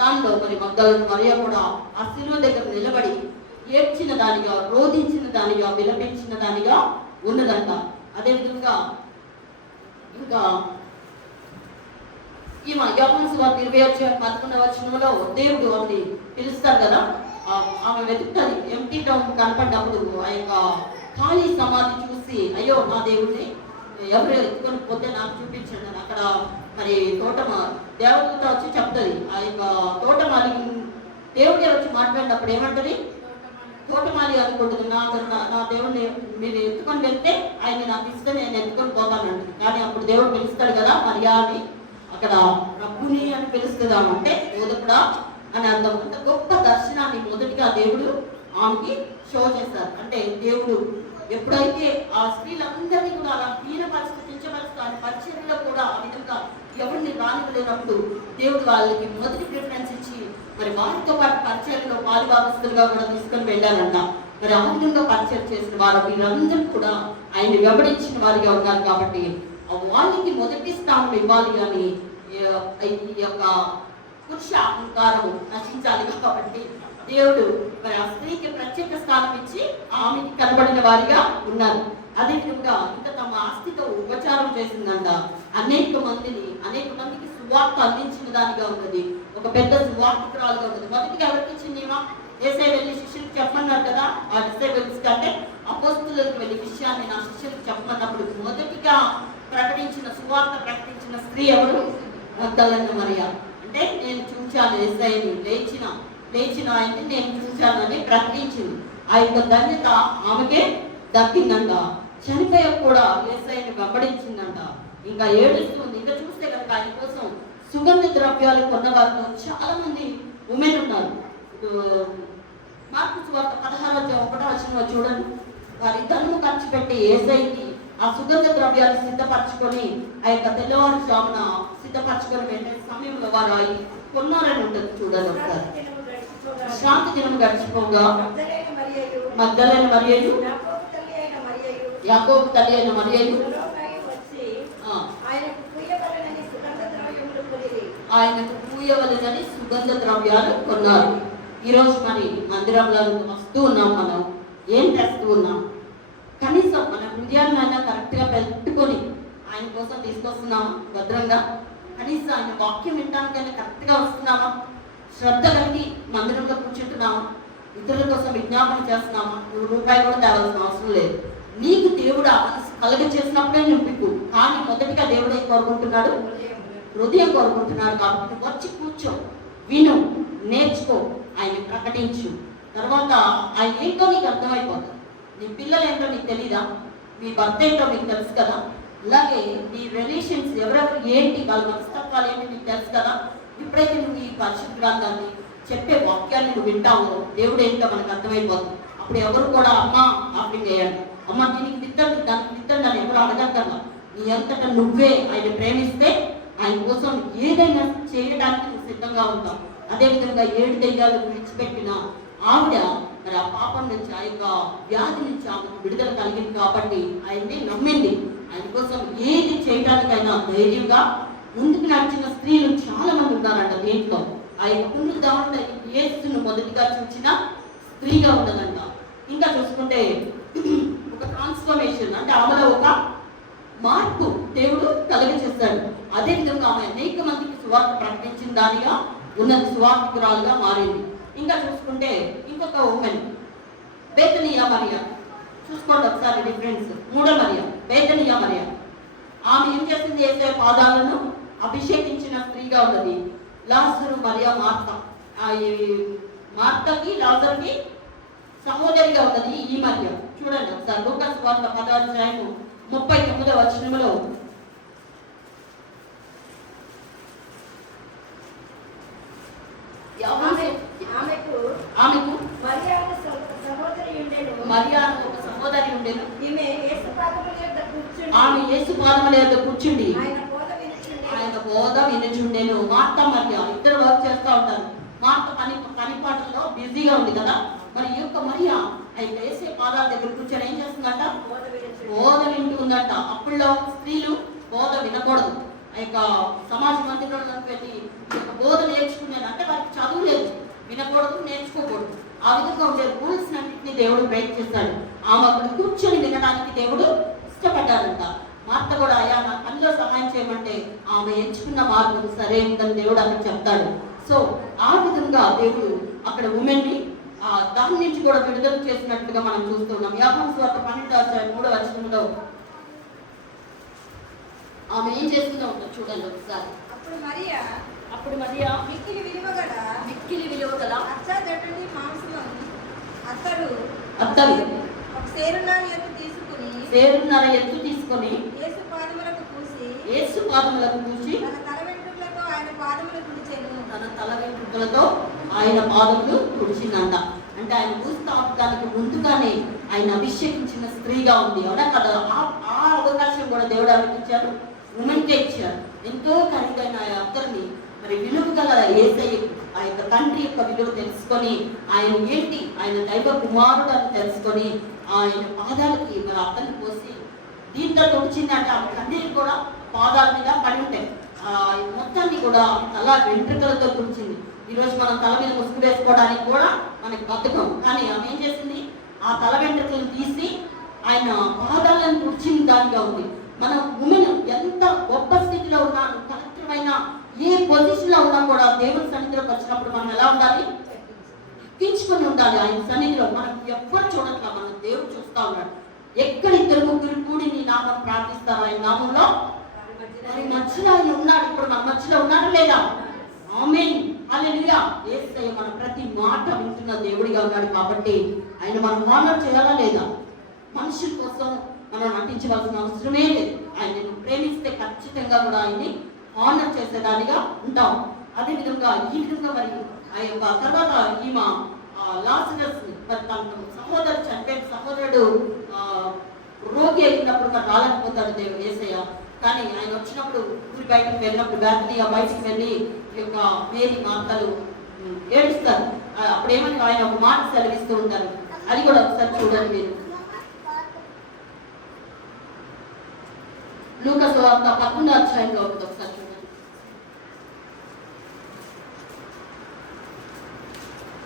దానిలో మరి మగ్దలైన మరియ కూడా ఆ శిలువ దగ్గర నిలబడి ఏడ్చిన దానిగా, రోధించిన దానిగా, విలపించిన దానిగా ఉన్నదంట. అదేవిధంగా ఇంకా ఈమె యోహాను సువార్త 20:11 వచనంలో దేవుడు ఆమెని పిలుస్తారు కదా, ఆమె వెతుకుతుంది. ఎంటీ టౌన్ కనపడినప్పుడు ఆ యొక్క ఖాళీ సమాధి చూసి, అయ్యో నా దేవుడిని ఎవరు ఎత్తుకొని పోతే నాకు చూపించండి అని అక్కడ మరి దేవదూత వచ్చి చెప్తుంది. ఆ యొక్క తోటమాలి దేవుడి వచ్చి మాట్లాడినప్పుడు ఏమంటది? తోటమాలి అనుకుంటుంది, నా దేవుడిని మీరు ఎత్తుకొని వెళ్తే ఆయన నాకు ఇస్తే నేను ఎత్తుకొని పోతానంటుంది. కానీ అప్పుడు దేవుడు పిలుస్తాడు కదా మరియా అని, అక్కడ రబ్బుని అని పిలుస్తుందామంటే బోధకుడా అని అర్థం. అంత గొప్ప దర్శనాన్ని మొదటిగా దేవుడు ఆమెకి షో చేశారు. అంటే దేవుడు ఎప్పుడైతే ఆ స్త్రీలందరినీ కూడా అలా హీనపరుస్తూ కించపరుస్తూ ఆయన పరిచర్యలో కూడా ఆ విధంగా ఎవరిని రానివ్వలేనప్పుడు దేవుడు వాళ్ళకి మొదటి ప్రిఫరెన్స్ ఇచ్చి మరి వారితో పాటు పరిచర్యలో పాలుభాగస్తులుగా కూడా తీసుకొని వెళ్ళారంట. మరి ఆ విధంగా పరిచయం చేసిన వారు వీరందరూ కూడా ఆయన్ని వెంబడించిన వారిగా ఉన్నారు కాబట్టి వాళ్ళకి మొదటి స్థానం ఇవ్వాలి అని ఈ యొక్క పురుష అహంకారం నశించాలి కాబట్టి దేవుడు మరి ఆ స్త్రీకి ప్రత్యేక స్థానం ఇచ్చి ఆమెకి కనబడిన వారిగా ఉన్నారు. అదేవిధంగా ఇంకా తమ ఆస్తితో ఉపచారం చేసిందంట. అనేక మందికి సువార్త అందించిన దానిగా ఉన్నది. ఒక పెద్ద సువార్తికురాలుగా ఉన్నది. మొదటిగా ఎవరికి ఇచ్చింది? యేసయ్య వెళ్ళి శిష్యులకు చెప్పమన్నారు కదా, ఆ డిసైబుల్స్ కంటే అపోస్తులకు వెళ్ళి విషయాన్ని నా శిష్యులకు చెప్పమన్నప్పుడు మొదటిగా సువార్త ప్రకటించిన స్త్రీ ఎవరు? మగ్దలైన మరియ. అంటే నేను చూచాను యేసయ్యని, లేచిన ఆయన్ని నేను చూశానని ప్రకటించింది. ఆ యొక్క ధన్యత ఆమెకే దక్కిందంట. చనిపోయా కూడా యేసయ్యని వెంబడించిందంట. ఇంకా ఏడుస్తుంది. ఇంకా చూస్తే కనుక ఆయన కోసం సుగంధ ద్రవ్యాలు కొన్న వారిలో చాలా మంది ఉమెన్ ఉన్నారు. మార్కు సువార్త 16:1 చూడండి. వారి ధనము ఖర్చు పెట్టి యేసయ్యకి ఆ సుగంధ ద్రవ్యాలు సిద్ధపరచుకొని ఆ యొక్క తెల్లవారుజామున సిద్ధపరచుకొని వెళ్ళే సమయంలో వారు కొన్నారని ఉంటుంది. చూడండి ఒకసారి. శాంతి దినం గడిచిపోగా మగ్దలైన మరియయు, యాకోబు తల్లి అయిన మరియయు ఆయనకు పూయవలెనని సుగంధ ద్రవ్యాలు కొన్నారు. ఈరోజు మరి మందిరంలో వస్తూ ఉన్నాం. మనం ఏం తెస్తూ ఉన్నాం? కనీసం మన హృదయాన్ని అయినా కరెక్ట్గా పెట్టుకొని ఆయన కోసం తీసుకొస్తున్నామా? భద్రంగా కనీసం ఆయన వాక్యం వినడానికైనా కరెక్ట్గా వస్తున్నామా? శ్రద్ధ కలిగి మందిరంలో కూర్చుంటున్నామా? ఇతరుల కోసం విజ్ఞాపన చేస్తున్నామా? నువ్వు రూపాయి కూడా తేవాల్సిన అవసరం లేదు. నీకు దేవుడు కలగ చేసినప్పుడే నింపికు. కానీ మొదటిగా దేవుడు ఏం కోరుకుంటున్నాడు? హృదయం కోరుకుంటున్నాడు. కాబట్టి వచ్చి కూర్చో, విను, నేర్చుకో, ఆయన ప్రకటించు. తర్వాత ఆయన ఏంటో నీకు అర్థమైపోతుంది. నీ పిల్లలు ఏంటో నీకు తెలీదా? మీ భర్త ఏంటో మీకు తెలుసు కదా. అలాగే నీ రిలేషన్స్ ఎవరెవరు ఏంటి, వాళ్ళ మనస్తత్వాలు ఏంటి నీకు తెలుసు కదా. ఎప్పుడైతే నువ్వు ఈ పరిశుద్ధ గ్రంథాన్ని చెప్పే వాక్యాన్ని నువ్వు వింటావో దేవుడు ఏంటో మనకు అర్థమైపోతుంది. అప్పుడు ఎవరు కూడా అమ్మ ఆఫరింగ్ చేయండి, అమ్మ దీనికి విత్తండి దానికి విత్తండి అని ఎవరు అడగక్కర్లా. నీ అంతటా నువ్వే ఆయన ప్రేమిస్తే ఆయన కోసం ఏదైనా చేయడానికి నువ్వు సిద్ధంగా ఉంటావు. అదేవిధంగా 7 దెయ్యాలు విడిచిపెట్టిన ఆవిడ మరి ఆ పాపం నుంచి, ఆ యొక్క వ్యాధి నుంచి ఆమెకు విడుదల కలిగింది కాబట్టి ఆయన్ని నమ్మింది. ఆయన కోసం ఏది చేయడానికైనా ధైర్యంగా ముందుకు నడిచిన స్త్రీలు చాలా మంది ఉన్నారంట దీంట్లో. ఆ యొక్క పునరుద్ధరణ యేసును మొదటిగా చూసిన స్త్రీగా ఉన్నదంట. ఇంకా చూసుకుంటే ఒక ట్రాన్స్ఫర్మేషన్, అంటే ఆమెలో ఒక మార్పు దేవుడు కలుగజేస్తాడు. అదేవిధంగా ఆమె అనేక మందికి సువార్త ప్రకటించిన దానిగా ఉన్నది, సువార్తికురాలుగా మారింది. ఇంకా చూసుకుంటే ఇంకొక ఉమెన్ బేతనియా మరియా, చూసుకోండి ఒకసారి డిఫరెన్స్. 3వ మరియా, బేతనియా మరియా, ఆమె ఏం చేసింది? యేసయ్య పాదాలను అభిషేకించిన స్త్రీగా ఉన్నది. లాజరు మరియా మార్త, మార్తకి లాజరుకి సహోదరిగా ఉన్నది ఈ మరియా. చూడండి ఒకసారి లూకా సువార్త 10వ అధ్యాయము 39వ వచనములో ఆమెకు మరియా ఒక సహోదరి ఉండేను. ఆమె యేసు పాదముల యొద్ద కూర్చుండి ఆయన బోధ వినుచుండెను. మార్త మరియా ఇద్దరు వర్క్ చేస్తూ ఉంటారు. మార్త పని పాటల్లో బిజీగా ఉంది కదా. మరి ఈ యొక్క మరియా అయితే యేసు పాదాల దగ్గర కూర్చొని ఏం చేస్తుందంట? బోధ వింటూ ఉందంట. అప్పుడులో స్త్రీలు బోధ వినకూడదు. ఆ యొక్క సమాజ మందిరంలోకి వెళ్ళి ఈ యొక్క బోధ నేర్చుకునేది అంటే వారికి చదువు లేదు, వినకూడదు, నేర్చుకోకూడదు. ఆ విధంగా ఉండే రూల్స్ అన్నింటినీ దేవుడు బ్రేక్ చేస్తాడు. ఆమె అప్పుడు కూర్చొని వినడానికి దేవుడు ఇష్టపడ్డాడంట. మార్త కూడా అయ్యా నా పనిలో సహాయం చేయమంటే ఆమె ఎంచుకున్న మార్గం సరే ఉందని దేవుడు అక్కడ చెప్తాడు. సో ఆ విధంగా దేవుడు అక్కడ ఉమెన్ని దాని నుంచి కూడా విడుదల చేసినట్టుగా మనం చూస్తున్నాం. యోహాను సువార్త 12వ అధ్యాయం 3వ వచనంలో ఆమె ఏం చేస్తుందో ఉంటుంది చూడండి ఒకసారి. అప్పుడు మరియా మిక్కిలి విలువగల అత్తరు సేరున్నర ఎత్తు తీసుకొని యేసు పాదములకు పూసి తన తల వెంట్రుకలతో ఆయన పాదములు తుడిచిందంట. అంటే ఆయన పూస్తానికి ముందుగానే ఆయన అభిషేకించిన స్త్రీగా ఉంది. అవునా కదా? ఆ అవకాశం కూడా దేవుడు ఆలోచించారు, ఉమెన్కే ఇచ్చారు. ఎంతో ఖరీదైన ఆ అత్తరిని మరి విలువ గల యేసయ్యకు ఆ యొక్క తండ్రి యొక్క విలువ తెలుసుకొని ఆయన ఏంటి, ఆయన దైవ కుమారుడు అని తెలుసుకొని ఆయన పాదాలకి మరి అత్తని పోసి దీంతో తుడిచిందంటే ఆ కన్నీరు కూడా పాదాల మీద పడి ఉంటాయి. మొత్తాన్ని కూడా తల వెంట్రుకలతో తుడిచింది. ఈరోజు మనం తల మీద ముసుగు వేసుకోవడానికి కూడా మనకి బతుకం, కానీ ఆమె ఏం చేసింది? ఆ తల వెంట్రుకలను తీసి ఆయన పాదాలను తుడిచిన దానిగా ఉంది. మన ఉమెన్ ఎంత గొప్ప స్థితిలో ఉన్నా, కరెక్టమైన ఏ పొజిషన్ లో ఉన్నా కూడా దేవుని సన్నిధిలోకి వచ్చినప్పుడు మనం ఎలా ఉండాలి? ఎక్కించుకొని ఉండాలి. ఆయన సన్నిధిలో మనం ఎవ్వరు చూడట్లా, మనం దేవుడు చూస్తా ఉన్నాడు. ఎక్కడ 2-3 కూడి నీ నామం ప్రార్థిస్తారు ఆయన నామంలో మరి మధ్యలో ఆయన ఉన్నాడు. ఇప్పుడు మన మధ్యలో ఉన్నాడు లేదా? ఆమేన్, హల్లెలూయా. యేసయ్య మన ప్రతి మాట వింటున్న దేవుడిగా ఉన్నాడు కాబట్టి ఆయన మనం హానర్ చేయాలా లేదా? మనుషుల కోసం మనం నటించవలసిన అవసరమే లేదు. ఆయనను ప్రేమిస్తే ఖచ్చితంగా కూడా ఆయన్ని హానర్ చేసేదానిగా ఉంటాం. అదేవిధంగా ఈ విధంగా మరి ఆ యొక్క తర్వాత ఈమె లాజరస్ మరి తన సహోదరుడు రోగి అయినప్పుడు మరి రాలేకపోతాడు దేవుడు యేసయ్య. కానీ ఆయన వచ్చినప్పుడు ఊరి బయటకు వెళ్ళినప్పుడు బయటికి వెళ్ళి ఈ యొక్క మేరీ మార్తలు ఏడుస్తారు. అప్పుడు ఏమని ఆయన ఒక మాట సెలవిస్తూ ఉంటారు. అది కూడా ఒకసారి చూడండి మీరు. లూకా సువార్త 11వ అధ్యాయంలో ఒకసారి చూడండి.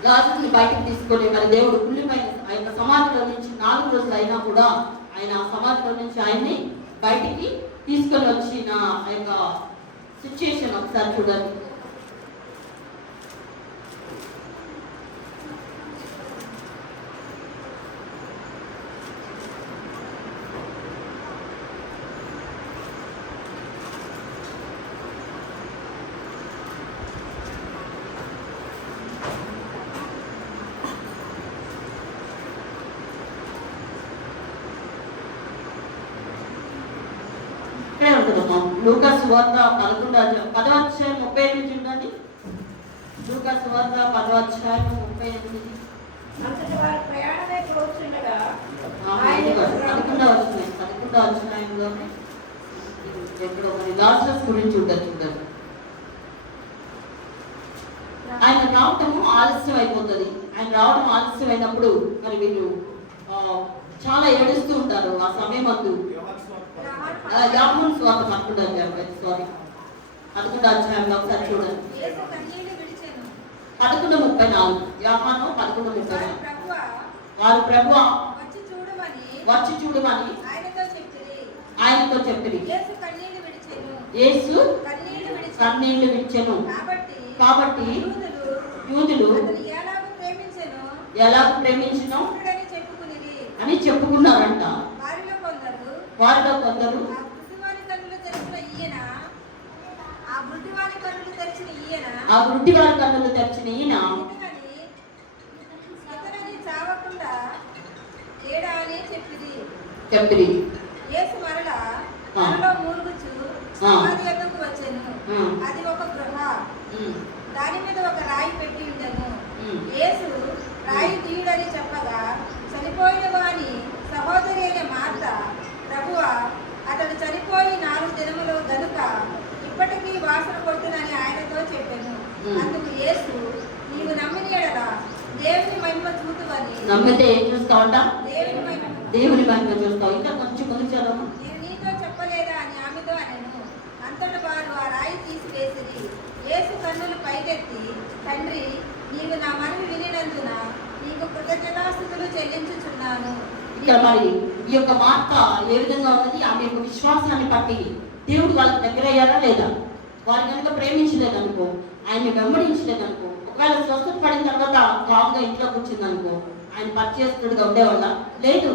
లాజరుని బయటకు తీసుకొని మరి దేవుడు కుళ్ళిపైన ఆ యొక్క సమాధిలో నుంచి 4 రోజులు అయినా కూడా ఆయన ఆ సమాధిలో నుంచి ఆయన్ని బయటికి తీసుకొని వచ్చిన ఆ యొక్క సిచ్యుయేషన్ ఒకసారి చూడండి. చదువుదామా? లూకాసు వార్త 10:38 చూడండి. లూకాసు వార్త 10:38. అంతటి వారు ప్రయాణమై పోతుండగా ఆయన 11వ అధ్యాయంలోనే ఎక్కడో మరి లాజరస్ గురించి ఉంటుంది చూడండి. ఆయన రావటము ఆలస్యం అయిపోతుంది. ఆయన రావడం ఆలస్యం అయినప్పుడు మరి వీళ్ళు చాలా ఏడుస్తూ ఉంటారు. ఆ సమయం అందు యాకోబు స్వార్థ 11వ అధ్యాయంలో ఒకసారి చూడండి. 11:34 యోహాను 11:34. వారు ప్రభువా వచ్చి చూడమని ఆయనతో చెప్పిరి. యేసు కన్నీళ్లు విడిచెను. కాబట్టి యూదులు ఎలా ప్రేమించను అని చెప్పుకున్నారంట. వారిలో కొందరు ఆ గుడ్డి వారి కన్నులు తెరిచిన ఈయన చెప్పిరి. అది ఒక గృహ, దాని మీద ఒక రాయి పెట్టి ఉండెను. యేసు రాయి తీయుడని చెప్పగా చనిపోయిన వాని సహోదరి అయిన మార్త, ప్రభువా అతడు చనిపోయి 4 దినములు గనుక ఇప్పటికీ వాసన కొట్టునని ఆయనతో చెప్పాను. అందుకు యేసు, నీవు నమ్మిన యెడల దేవుని మహిమ చూతువని. నమ్మితే ఏం చూస్తావంట? దేవుని మహిమ చూస్తావు. ఇంకా కొంచెం ముందు చదువు. నేను నీతో చెప్పలేదా అని ఆమెతో అనెను. అంతట వారు ఆ రాయి తీసివేసిరి. యేసు కన్నులు పైకెత్తి, తండ్రి, నీవు నా మనవి వినినందున నీకు కృతజ్ఞతాస్తుతులు చెల్లించుచున్నాను. ఇక్కడ మరి ఈ యొక్క వార్త ఏ విధంగా ఉన్నది? ఆమె యొక్క విశ్వాసాన్ని బట్టి దేవుడు వాళ్ళకి దగ్గర అయ్యారా లేదా? వారి కనుక ప్రేమించలేదనుకో, ఆయన్ని వెంబడించలేదనుకో, ఒకవేళ స్వస్థత పడిన తర్వాత కామ్గా ఇంట్లో కూర్చుందనుకో, ఆయన పరిచయస్తుడిగా ఉండేవాళ్ళ లేదు.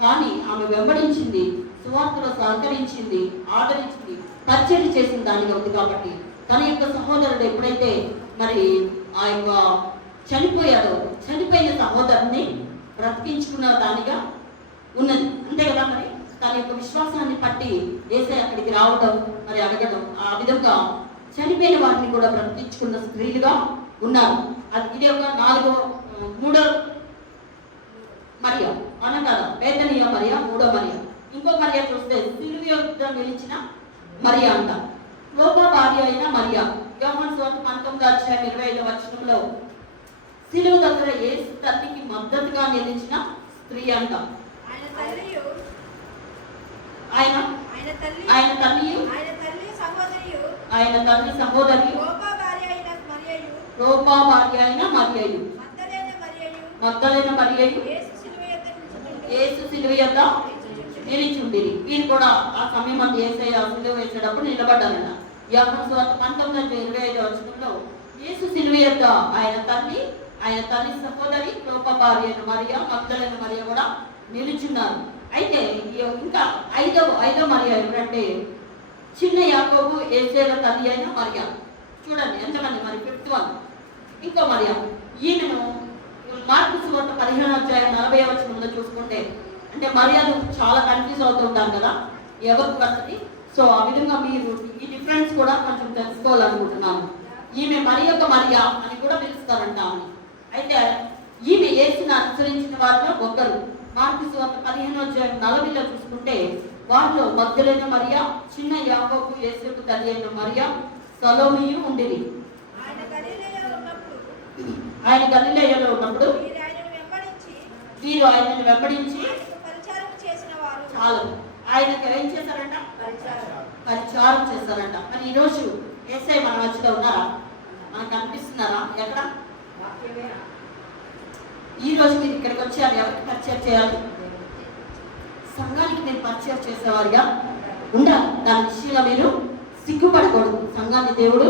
కానీ ఆమె వెంబడించింది, సువార్తలో సహకరించింది, ఆదరించింది, పరిచయం చేసిన దానిగా ఉంది. కాబట్టి తన యొక్క సహోదరుడు ఎప్పుడైతే మరి ఆ యొక్క చనిపోయాడో, చనిపోయిన సహోదరుని బ్రతికించుకున్న దానిగా ఉన్నది. అంతే కదా? మరి తన యొక్క విశ్వాసాన్ని బట్టి యేసయ్య అక్కడికి రావడం, మరి అడగడం, ఆ విధంగా చనిపోయిన వారిని కూడా బ్రతికించుకున్న స్త్రీలుగా ఉన్నారు. అది ఇది ఒక 3వ మరియా అన కదా, బేతనీయ మరియా, 3వ మరియా. ఇంకో మరియా చూస్తే సిలువ యొద్ద నిలిచిన మరియా అంట. క్లోపా భార్య అయిన మరియా. యోహాను సువార్త 19:25 సిలువ దగ్గర యేసు తల్లికి మద్దతుగా నిలిచిన స్త్రీ అంట. ఆయన తల్లి సహోదరి క్లోపా భార్య అయిన మరియయు, మగ్దలేన మరియయు యేసు సిలువ యొద్ద నిలిచుండిరి. వీరు కూడా ఆ సమయం అందు యేసయ్య సిలువ వేసేటప్పుడు నిలబడ్డారట. యోహాను సువార్త 19:25 యేసు సిలువ యొద్ద ఆయన తల్లి సహోదరి క్లోపా భార్య అయిన మరియా, మగ్దలేన మరియ కూడా నిలుచున్నారు. అయితే ఇంకా ఐదో మరియా ఎవరంటే చిన్న యాకోబు, యేసేల తల్లి అయిన మరియా. చూడండి ఎంతమంది మరి 5th వన్. ఇంకో మరియా, ఈమెను మార్కు సువార్త 15:40 చూసుకుంటే, అంటే మరియాలు చాలా కన్ఫ్యూజ్ అవుతుంటారు కదా ఎవరికి వస్తుంది. సో ఆ విధంగా మీరు ఈ డిఫరెన్స్ కూడా కొంచెం తెలుసుకోవాలనుకుంటున్నాను. ఈమె మరి యొక్క మరియా అని కూడా పిలుస్తారంట ఆమె. అయితే ఈమె యేసుని అనుసరించిన వారిలో ఒకరు. మార్కు సువార్త 15:40 చూసుకుంటే వారిలో మగ్దలేన మరియా, చిన్న యాకోబు, యేసేపు తల్లి అయిన మరియా, సలోమియు ఉండిరి. ఆయన గలిలయలో ఉన్నప్పుడు వీరు ఆయనను వెంబడించి చాలు ఆయనకు ఏం చేశారంట? పరిచారం చేశారంట. మరి ఈరోజు యేసయ్య మన మధ్యలో ఉన్నారా? మనకు కనిపిస్తున్నారా? ఎక్కడ? ఈ రోజు మీరు ఇక్కడికి వచ్చారు, ఎవరికి పరిచయం చేయాలి? సంఘానికి మీరు పరిచయం చేసేవారిగా ఉండాలి. దాని విషయంలో మీరు సిగ్గుపడకూడదు. సంఘాన్ని దేవుడు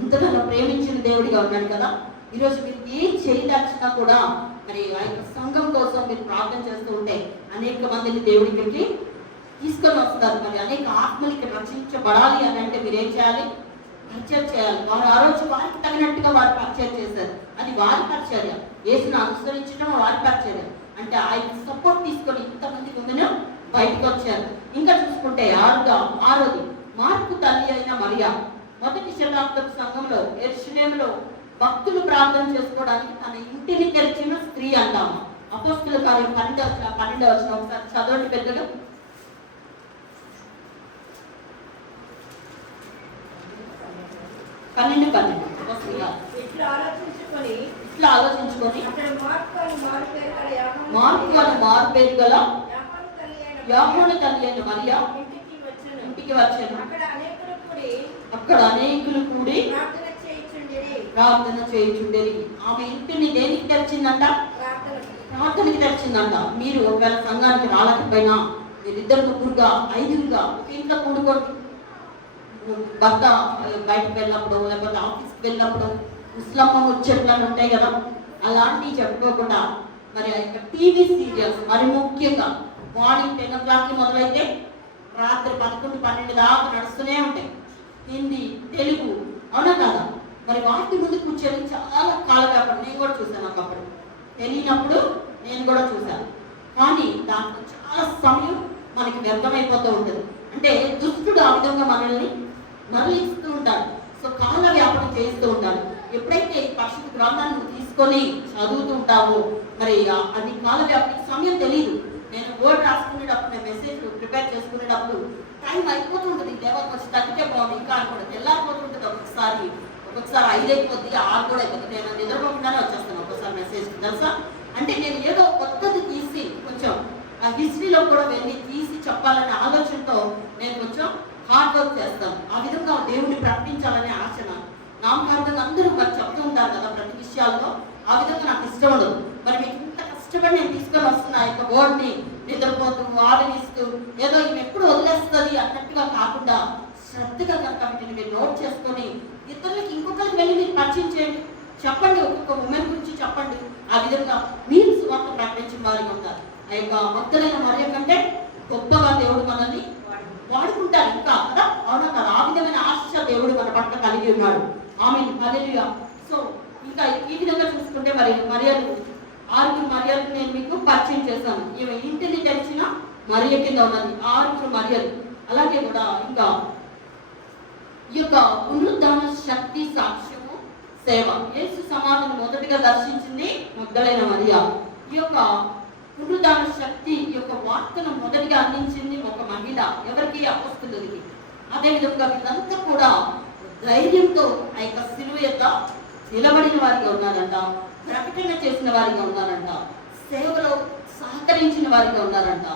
ఇంతగానో ప్రేమించిన దేవుడిగా ఉన్నాడు కదా. ఈరోజు మీరు ఏం చేయదచ్చినా కూడా మరి ఆ యొక్క సంఘం కోసం మీరు ప్రార్థన చేస్తూ ఉంటే అనేక మందిని దేవుడి ఇక్కడికి తీసుకొని వస్తారు. మరి అనేక ఆత్మలు ఇక్కడ రక్షించబడాలి అని అంటే మీరు ఏం చేయాలి? పరిచయం చేయాలి. వారు ఆ రోజు వారికి తగినట్టుగా వారు పరిచయం చేశారు. అది వారి పరిచర్య. యేసును అనుసరించడం వారి పరిచర్య. అంటే ఆయన సపోర్ట్ తీసుకొని ఇంతమంది ఉమెన్ బయటకు వచ్చారు. ఇంకా చూసుకుంటే ఆరోది మార్కు తల్లి అయిన మరియా మొదటి శతాబ్దపు సంఘంలో యెరూషలేములో భక్తులు ప్రార్థన చేసుకోవడానికి తన ఇంటిని తెరిచిన స్త్రీ అంటాము. అపోస్తుల కార్యం 12 ఒకసారి చదవండి పెద్దలు. 12 ఇట్లా ఆలోచించుకొని అక్కడ మార్కు అని మారు పేరు గల యోహాను తల్లి అయిన మరియా ఇంటికి వచ్చాను. అక్కడ అనేకులు కూడి ప్రార్థన చేయుచుండేది. ఆమె ఇంటిని దేనికి తెరిచిందంట? ప్రార్థనకి తెరిచిందంట. మీరు ఒకవేళ సంఘానికి రాలేకపోయినా మీరిద్దరు ముగ్గురుగా 5గురుగా ఒక ఇంట్లో కూడుకోండి. భర్త బయటకు వెళ్ళినప్పుడు లేకపోతే ఆఫీస్కి వెళ్ళినప్పుడు ముస్లమ్మ ముచ్చట్లు ఉంటాయి కదా, అలాంటివి చెప్పుకోకుండా మరి ఆ యొక్క టీవీ సీరియల్స్ మరి ముఖ్యంగా మార్నింగ్ 10 o'clock మొదలైతే రాత్రి 11, 12 దాకా నడుస్తూనే ఉంటాయి. హిందీ, తెలుగు, అవునా కదా? మరి వాటి ముందు కూర్చొని చాలా కాలవ్యాపం నేను కూడా చూశాను. ఒకప్పుడు తెలియనప్పుడు నేను కూడా చూశాను. కానీ దాంట్లో చాలా సమయం మనకి వ్యర్థమైపోతూ ఉంటుంది. అంటే దుష్టుడు ఆ విధంగా మనల్ని మరలిస్తూ ఉంటాడు. సో కాల వ్యాపనం చేస్తూ ఉంటాడు. ఎప్పుడైతే ఈ పరిశుద్ధ గ్రంథాన్ని తీసుకొని చదువుతూ ఉంటావో మరి అది కాల వ్యాపనకి సమయం తెలియదు. నేను వర్డ్ రాసుకునేటప్పుడు, నేను మెసేజ్ ప్రిపేర్ చేసుకునేటప్పుడు టైం అయిపోతుంటుంది. దేవత వచ్చి తగ్గితే బాగుంది ఇంకా అనుకోండి, తెల్లారిపోతుంటుంది. ఒక్కొక్కసారి 5 అయిపోద్ది, 6 కూడా అయిపోతుంది. నేను నిద్రపోకుండానే వచ్చేస్తాను ఒక్కోసారి మెసేజ్, తెలుసా? అంటే నేను ఏదో కొత్తది తీసి కొంచెం ఆ హిస్టరీలో కూడా వెళ్ళి తీసి చెప్పాలనే ఆలోచనతో నేను కొంచెం హార్డ్ వర్క్ చేస్తాను. ఆ విధంగా దేవుడిని ప్రకటించాలనే ఆశన నామకార్థంగా అందరూ మరి చెప్తూ ఉంటారు కదా ప్రతి విషయాల్లో. ఆ విధంగా నాకు ఇష్టం ఉండదు. మరి మీకు ఇంత కష్టపడి నేను తీసుకొని వస్తున్నా యొక్క వర్డ్ని నిద్రపోతూ ఆదరిస్తూ ఏదో ఈమె ఎప్పుడు వదిలేస్తుంది అన్నట్టుగా కాకుండా శ్రద్ధగా కనుక వీటిని మీరు నోట్ చేసుకొని ఇతరులకి ఇంకొకరికి వెళ్ళి మీరు పరిచయం చేయండి. చెప్పండి, ఒక్కొక్క ఉమెన్ గురించి చెప్పండి. ఆ విధంగా మీరు సువార్త ప్రకటించిన వారికి ఉంటారు. ఆ యొక్క భక్తులైన మరియ కంటే గొప్పగా దేవుడు మనల్ని వాడుకుంటారు ఇంకా కదా, అవునా కదా? ఆ విధమైన ఆశ దేవుడు మన పట్ల కలిగి ఉన్నాడు. ఆమేన్, హల్లెలూయా. సో ఇంకా ఈ విధంగా చూసుకుంటే మరి మరియలు 6 మరియలు నేను మీకు పరిచయం చేశాను. ఈమె ఇంటిని తెరిచిన మరియ కింద ఉన్నది 6 మరియలు. అలాగే కూడా ఇంకా ఈ యొక్క పునరుద్ధాన శక్తి సాక్ష్యము సేవ. యేసు సమాధిని మొదటిగా దర్శించింది మగ్దలైన మరియ. ఈ యొక్క పునరుద్ధాన శక్తి ఈ యొక్క వార్తను మొదటిగా అందించింది ఒక మహిళ. ఎవరికి? అపోస్తలులకి. అదేవిధంగా వీళ్ళంతా కూడా ధైర్యంతో ఆ యొక్క శిలువ యొక్క నిలబడిన వారిగా ఉన్నారంట, ప్రకటన చేసిన వారిగా ఉన్నారంట, సేవలో సహకరించిన వారిగా ఉన్నారంట,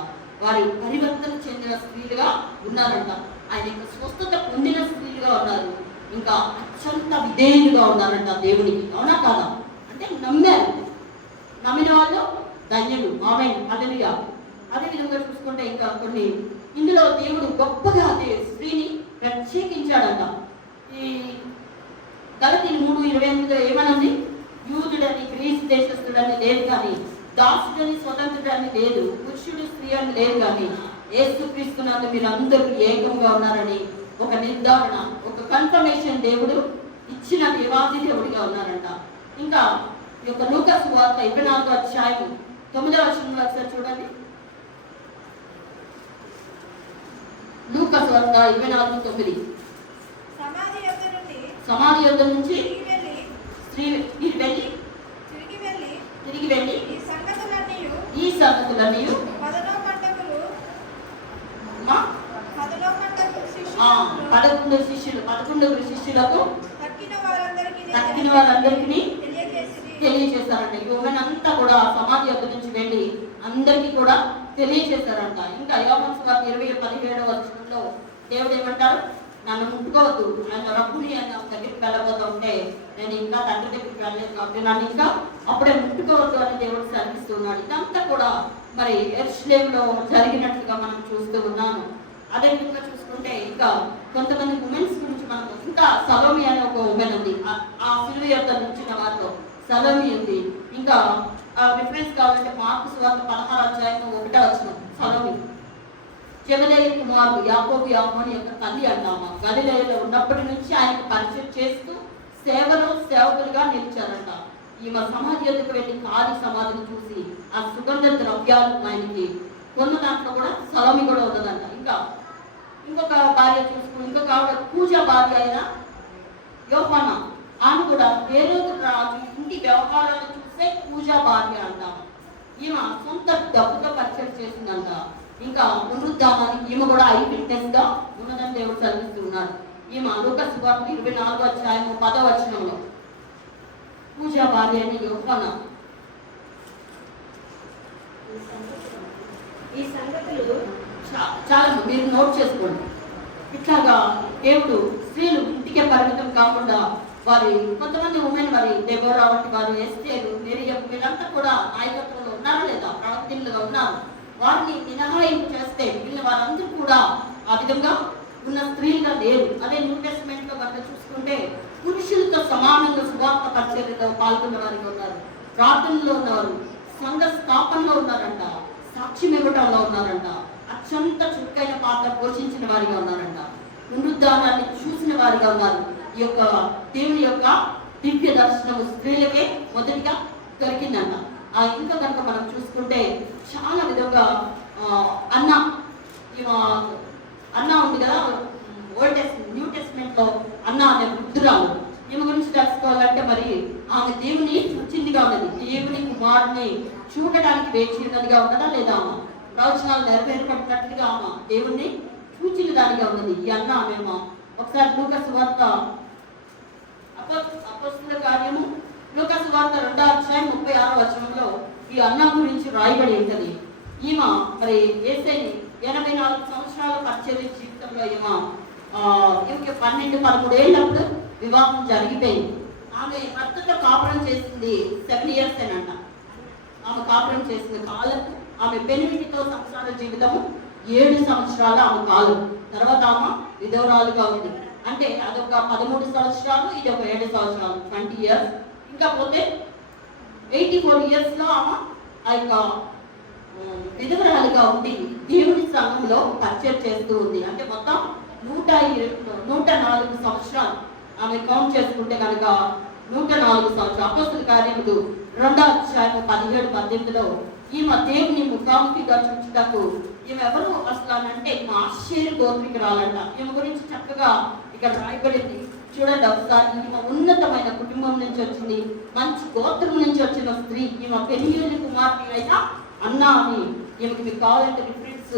వారి పరివర్తన చెందిన స్త్రీలుగా ఉన్నారంట, ఆయన యొక్క స్వస్థత పొందిన స్త్రీలుగా ఉన్నారు, ఇంకా అత్యంత విధేయులుగా ఉన్నారంట దేవునికి. అవునా కాదా? అంటే నమ్మారు. నమ్మిన వాళ్ళు ధన్యులు. ఆమేన్, హల్లెలూయా. అదే విధంగా చూసుకుంటే ఇంకా కొన్ని ఇందులో దేవుడు గొప్పగా స్త్రీని ప్రత్యేకించాడంట. ఈ గలతీయులు 3:28 ఏమనండి? యూదుడని గ్రీసు దేశస్థుడని లేదు కానీ, దాసుడని స్వతంత్రుడని లేదు, పురుషుడు స్త్రీ అని లేదు కానీ యేసుక్రీస్తునందు మీరు అందరూ ఏకంగా ఉన్నారని ఒక నిర్ధారణ, ఒక కన్ఫర్మేషన్ దేవుడు ఇచ్చిన దేవాది దేవుడిగా ఉన్నారంట. ఇంకా ఈ యొక్క లూకా సువార్త 24వ అధ్యాయం 9వ వచనంలో ఒకసారి చూడండి. లూకా సువార్త 24:9. సమాధి యొద్ద నుంచి తిరిగి వెళ్ళి ఈ సంగతులన్నీ 11 శిష్యులకు తక్కిన వారందరికీ తెలియచేశారంట. ఈ ఉమెన్ అంతా కూడా సమాధి యొద్ద నుంచి వెళ్ళి అందరికీ కూడా తెలియచేశారంట. ఇంకా యోహాను సువార్త 20:17 వచనంలో దేవుడు ఏమంటారు? నన్ను ముట్టుకోవద్దు, ఆయన రబ్బుని ఆయన దగ్గరికి వెళ్ళబోతూ ఉంటే నేను ఇంకా తండ్రి దగ్గరికి వెళ్ళలేదు కాబట్టి నన్ను ఇంకా అప్పుడే ముట్టుకోవద్దు అని దేవుడు సెలవిస్తున్నాడు. ఇదంతా కూడా మరి యెరూషలేములో జరిగినట్లుగా మనం చూస్తూ ఉన్నాను. అదే విధంగా చూసుకుంటే ఇంకా కొంతమంది ఉమెన్స్ గురించి మనకు ఇంకా సలోమి అనే ఒక ఉమెన్ ఉంది. ఆ సిలువ యొద్ద నుంచిన వారిలో సలోమి ఉంది. ఇంకా రిఫరెన్స్ కావాలంటే మార్కు సువార్త 16వ అధ్యాయం 1వ వచనం. సలోమి జెబెదయి కుమారుడు యాకోబు యోహాను యొక్క తల్లి అంటామా. గలిలయలో ఉన్నప్పటి నుంచి ఆయనకు పరిచయం చేస్తూ సేవలో సేవకులుగా నిలిచారంట. ఈమె సమాధి యొద్దకు వెళ్ళి ఖాళీ సమాధిని చూసి ఆ సుగంధ ద్రవ్యాలు ఆయనకి కొన్న దాంట్లో కూడా సలోమి కూడా ఉన్నదంట. ఇంకా ఇంకొక భార్య చూసుకుని ఇంకొక ఆవిడ పూజ భార్య అయిన యోహాన, ఆమె కూడా హేరోదు రాజు ఇంటి వ్యవహారాలు చూసే పూజా భార్య అంటాం. ఈమె సొంత డబ్బుతో పరిచయం చేసిందంట. ఇంకా పునరుద్ధానానికి ఈమె కూడా ఐ విట్నెస్ గా ఉన్నదని దేవుడు చదివిస్తున్నాడు. ఈమె లూకా సువార్త 24వ అధ్యాయం 10వ వచనంలో పూజా భార్య అయిన యోహాన. ఈ సంగతులు చాలా మీరు నోట్ చేసుకోండి. ఇట్లాగా దేవుడు స్త్రీలు ఇంటికే పరిమితం కాకుండా వారి కొంతమంది ఉమెన్ మరి దెబోరా వంటి వారు, ఎస్తేరు, మిరియం, వీళ్ళంతా కూడా నాయకత్వంలో ఉన్నారా లేదా, ప్రవక్తలుగా ఉన్నారు. వారిని మినహాయింపు చేస్తే వీళ్ళ వారందరూ కూడా ఆ విధంగా ఉన్న స్త్రీలుగా లేరు. అదే న్యూ టెస్ట్మెంట్ లో కనుక చూసుకుంటే పురుషులతో సమానంగా సువార్త పరిచర్యలో పాల్గొన్న వారిగా ఉన్నారు, ప్రార్థనలో ఉన్నవారు, సంఘ స్థాపనలో ఉన్నారంట, సాక్ష్యం ఇవ్వటంలో ఉన్నారంట, అత్యంత చురుకైన పాత్ర పోషించిన వారిగా ఉన్నారంట, పునరుద్ధానాన్ని చూసిన వారిగా ఉన్నారు. ఈ యొక్క దేవుని యొక్క దివ్య దర్శనము స్త్రీలకే మొదటిగా దొరికిందంట. ఇంకా కనుక మనం చూసుకుంటే చాలా విధంగా అన్న ఉంది కదా, ఓల్డ్ టెస్ట్మెంట్ న్యూ టెస్ట్మెంట్ లో అన్న అనే వృద్ధురాలు. ఈమె గురించి తెలుసుకోవాలంటే మరి ఆమె దేవుని చూచిందిగా ఉన్నది, దేవుని కుమారుని చూడడానికి వేచి ఉన్నదిగా ఉన్నదా లేదా, ప్రవచనాలు నెరవేర్పడినట్లుగా ఆమె దేవుణ్ణి చూచిన దానిగా ఉన్నది ఈ అన్న. ఆమెమో ఒకసారి లూకా సువార్త అపోస్తలుల కార్యము లూకా సువార్త 2వ అధ్యాయం 36వ వచనంలో ఈ అన్న గురించి రాయబడి ఉంటది. ఈమె మరి యేసయ్యని 84 సంవత్సరాల పరిచర్య జీవితంలో ఈమెకి 12-13 ఏళ్ళప్పుడు వివాహం జరిగిపోయింది. ఆమె భర్తతో కాపురం చేసింది 7 years అంట. ఆమె కాపురం చేసిన కాలం, ఆమె పెనిమిటితో సంసార జీవితము 7 సంవత్సరాల ఆమె కాలం. తర్వాత ఆమె విధవరాలుగా ఉంది. అంటే అదొక 13 సంవత్సరాలు, ఇది ఒక 7 సంవత్సరాలు, 20 years. ఇంకా పోతే 84 years లో ఆమె ఆ యొక్క విధవరాలుగా ఉండి దేవుని సంఘంలో పరిచయం చేస్తూ ఉంది. అంటే మొత్తం 104 సంవత్సరాలు ఆమె కౌంట్ చేసుకుంటే కనుక 104 సంవత్సరాలు. అపోస్తలుల కార్యములు 2వ అధ్యాయం 17-18లో ఈమె దేవుని ముఖాముఖిగా చూచుటకు ఈమె ఎవరు అసలు అంటే ఈమె ఆశ్చర్య గోత్రికురాలంట. ఈమె గురించి చక్కగా ఇక్కడ రాయబడింది చూడండి ఒకసారి. ఈమె ఉన్నతమైన కుటుంబం నుంచి వచ్చింది, మంచి గోత్రం నుంచి వచ్చిన స్త్రీ. ఈమె పెనియేలు కుమార్తె అయిన అన్న అని ఈమెకి మీకు కావాలంటే రిఫరెన్స్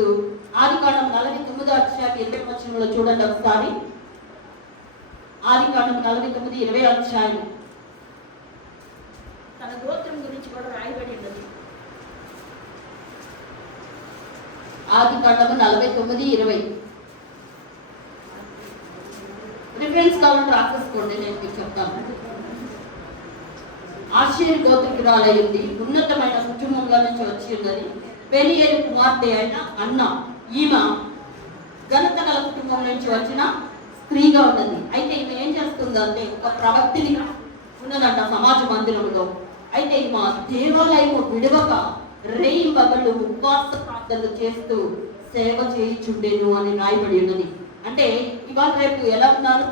ఆదికాండం 49వ అధ్యాయం 20వ వచనంలో చూడండి ఒకసారి. ఆదికాండం 49:20 అధ్యాయం తన గోత్రం గురించి కూడా రాయబడి ఉన్నది. ఆదికాండము 49:20 రిఫరెన్స్ కావాలంటే రాసేసుకోండి, నేను మీకు చెప్తాను. ఆశ్చర్య గోత్రికురాలయ్యింది, ఉన్నతమైన కుటుంబంలో నుంచి వచ్చి ఉన్నది, పెనియేలు కుమార్తె అయిన అన్న. ఈమె ఘనత గల కుటుంబం నుంచి వచ్చిన స్త్రీగా ఉన్నది. అయితే ఈమె ఏం చేస్తుందంటే ఒక ప్రవక్తిని ఉన్నదంట సమాజ మందిరంలో. అయితే ఈమె దేవాలయము విడవక రేయింబగళ్ళు ఉపవాస ప్రార్థనలు చేస్తూ సేవ చేయుచుండెను అని రాయబడి ఉన్నది. అంటే ఇవాళ రేపు ఎలా ఉన్నారు,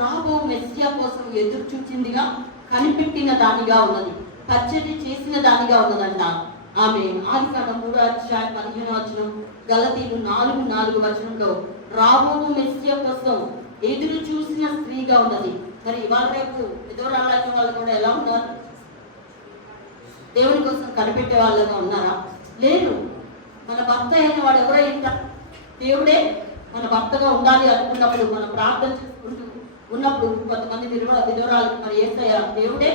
రాబో మెస్సియా కోసం ఎదురు చూచిందిగా, కనిపెట్టిన దానిగా ఉన్నది, పరిచర్య చేసిన దానిగా ఉన్నదంట ఆమె. ఆదికాండం 3వ అధ్యాయం 15వ వచనం, గలతీలు 4:4 వచనంలో రాబో మెస్సియా కోసం ఎదురు చూసిన స్త్రీగా ఉన్నది. మరి ఇవాళ రేపు విధవరాలైన వాళ్ళు కూడా ఎలా ఉన్నారు, దేవుని కోసం కనిపెట్టే వాళ్ళగా ఉన్నారా? లేరు. మన భర్త అయిన వాడు ఎవరో ఇంట దేవుడే మన భర్తగా ఉండాలి అనుకున్నప్పుడు, మనం ప్రార్థన చేసుకుంటూ ఉన్నప్పుడు కొంతమంది విధవరాలు మరి యేసయ్య దేవుడే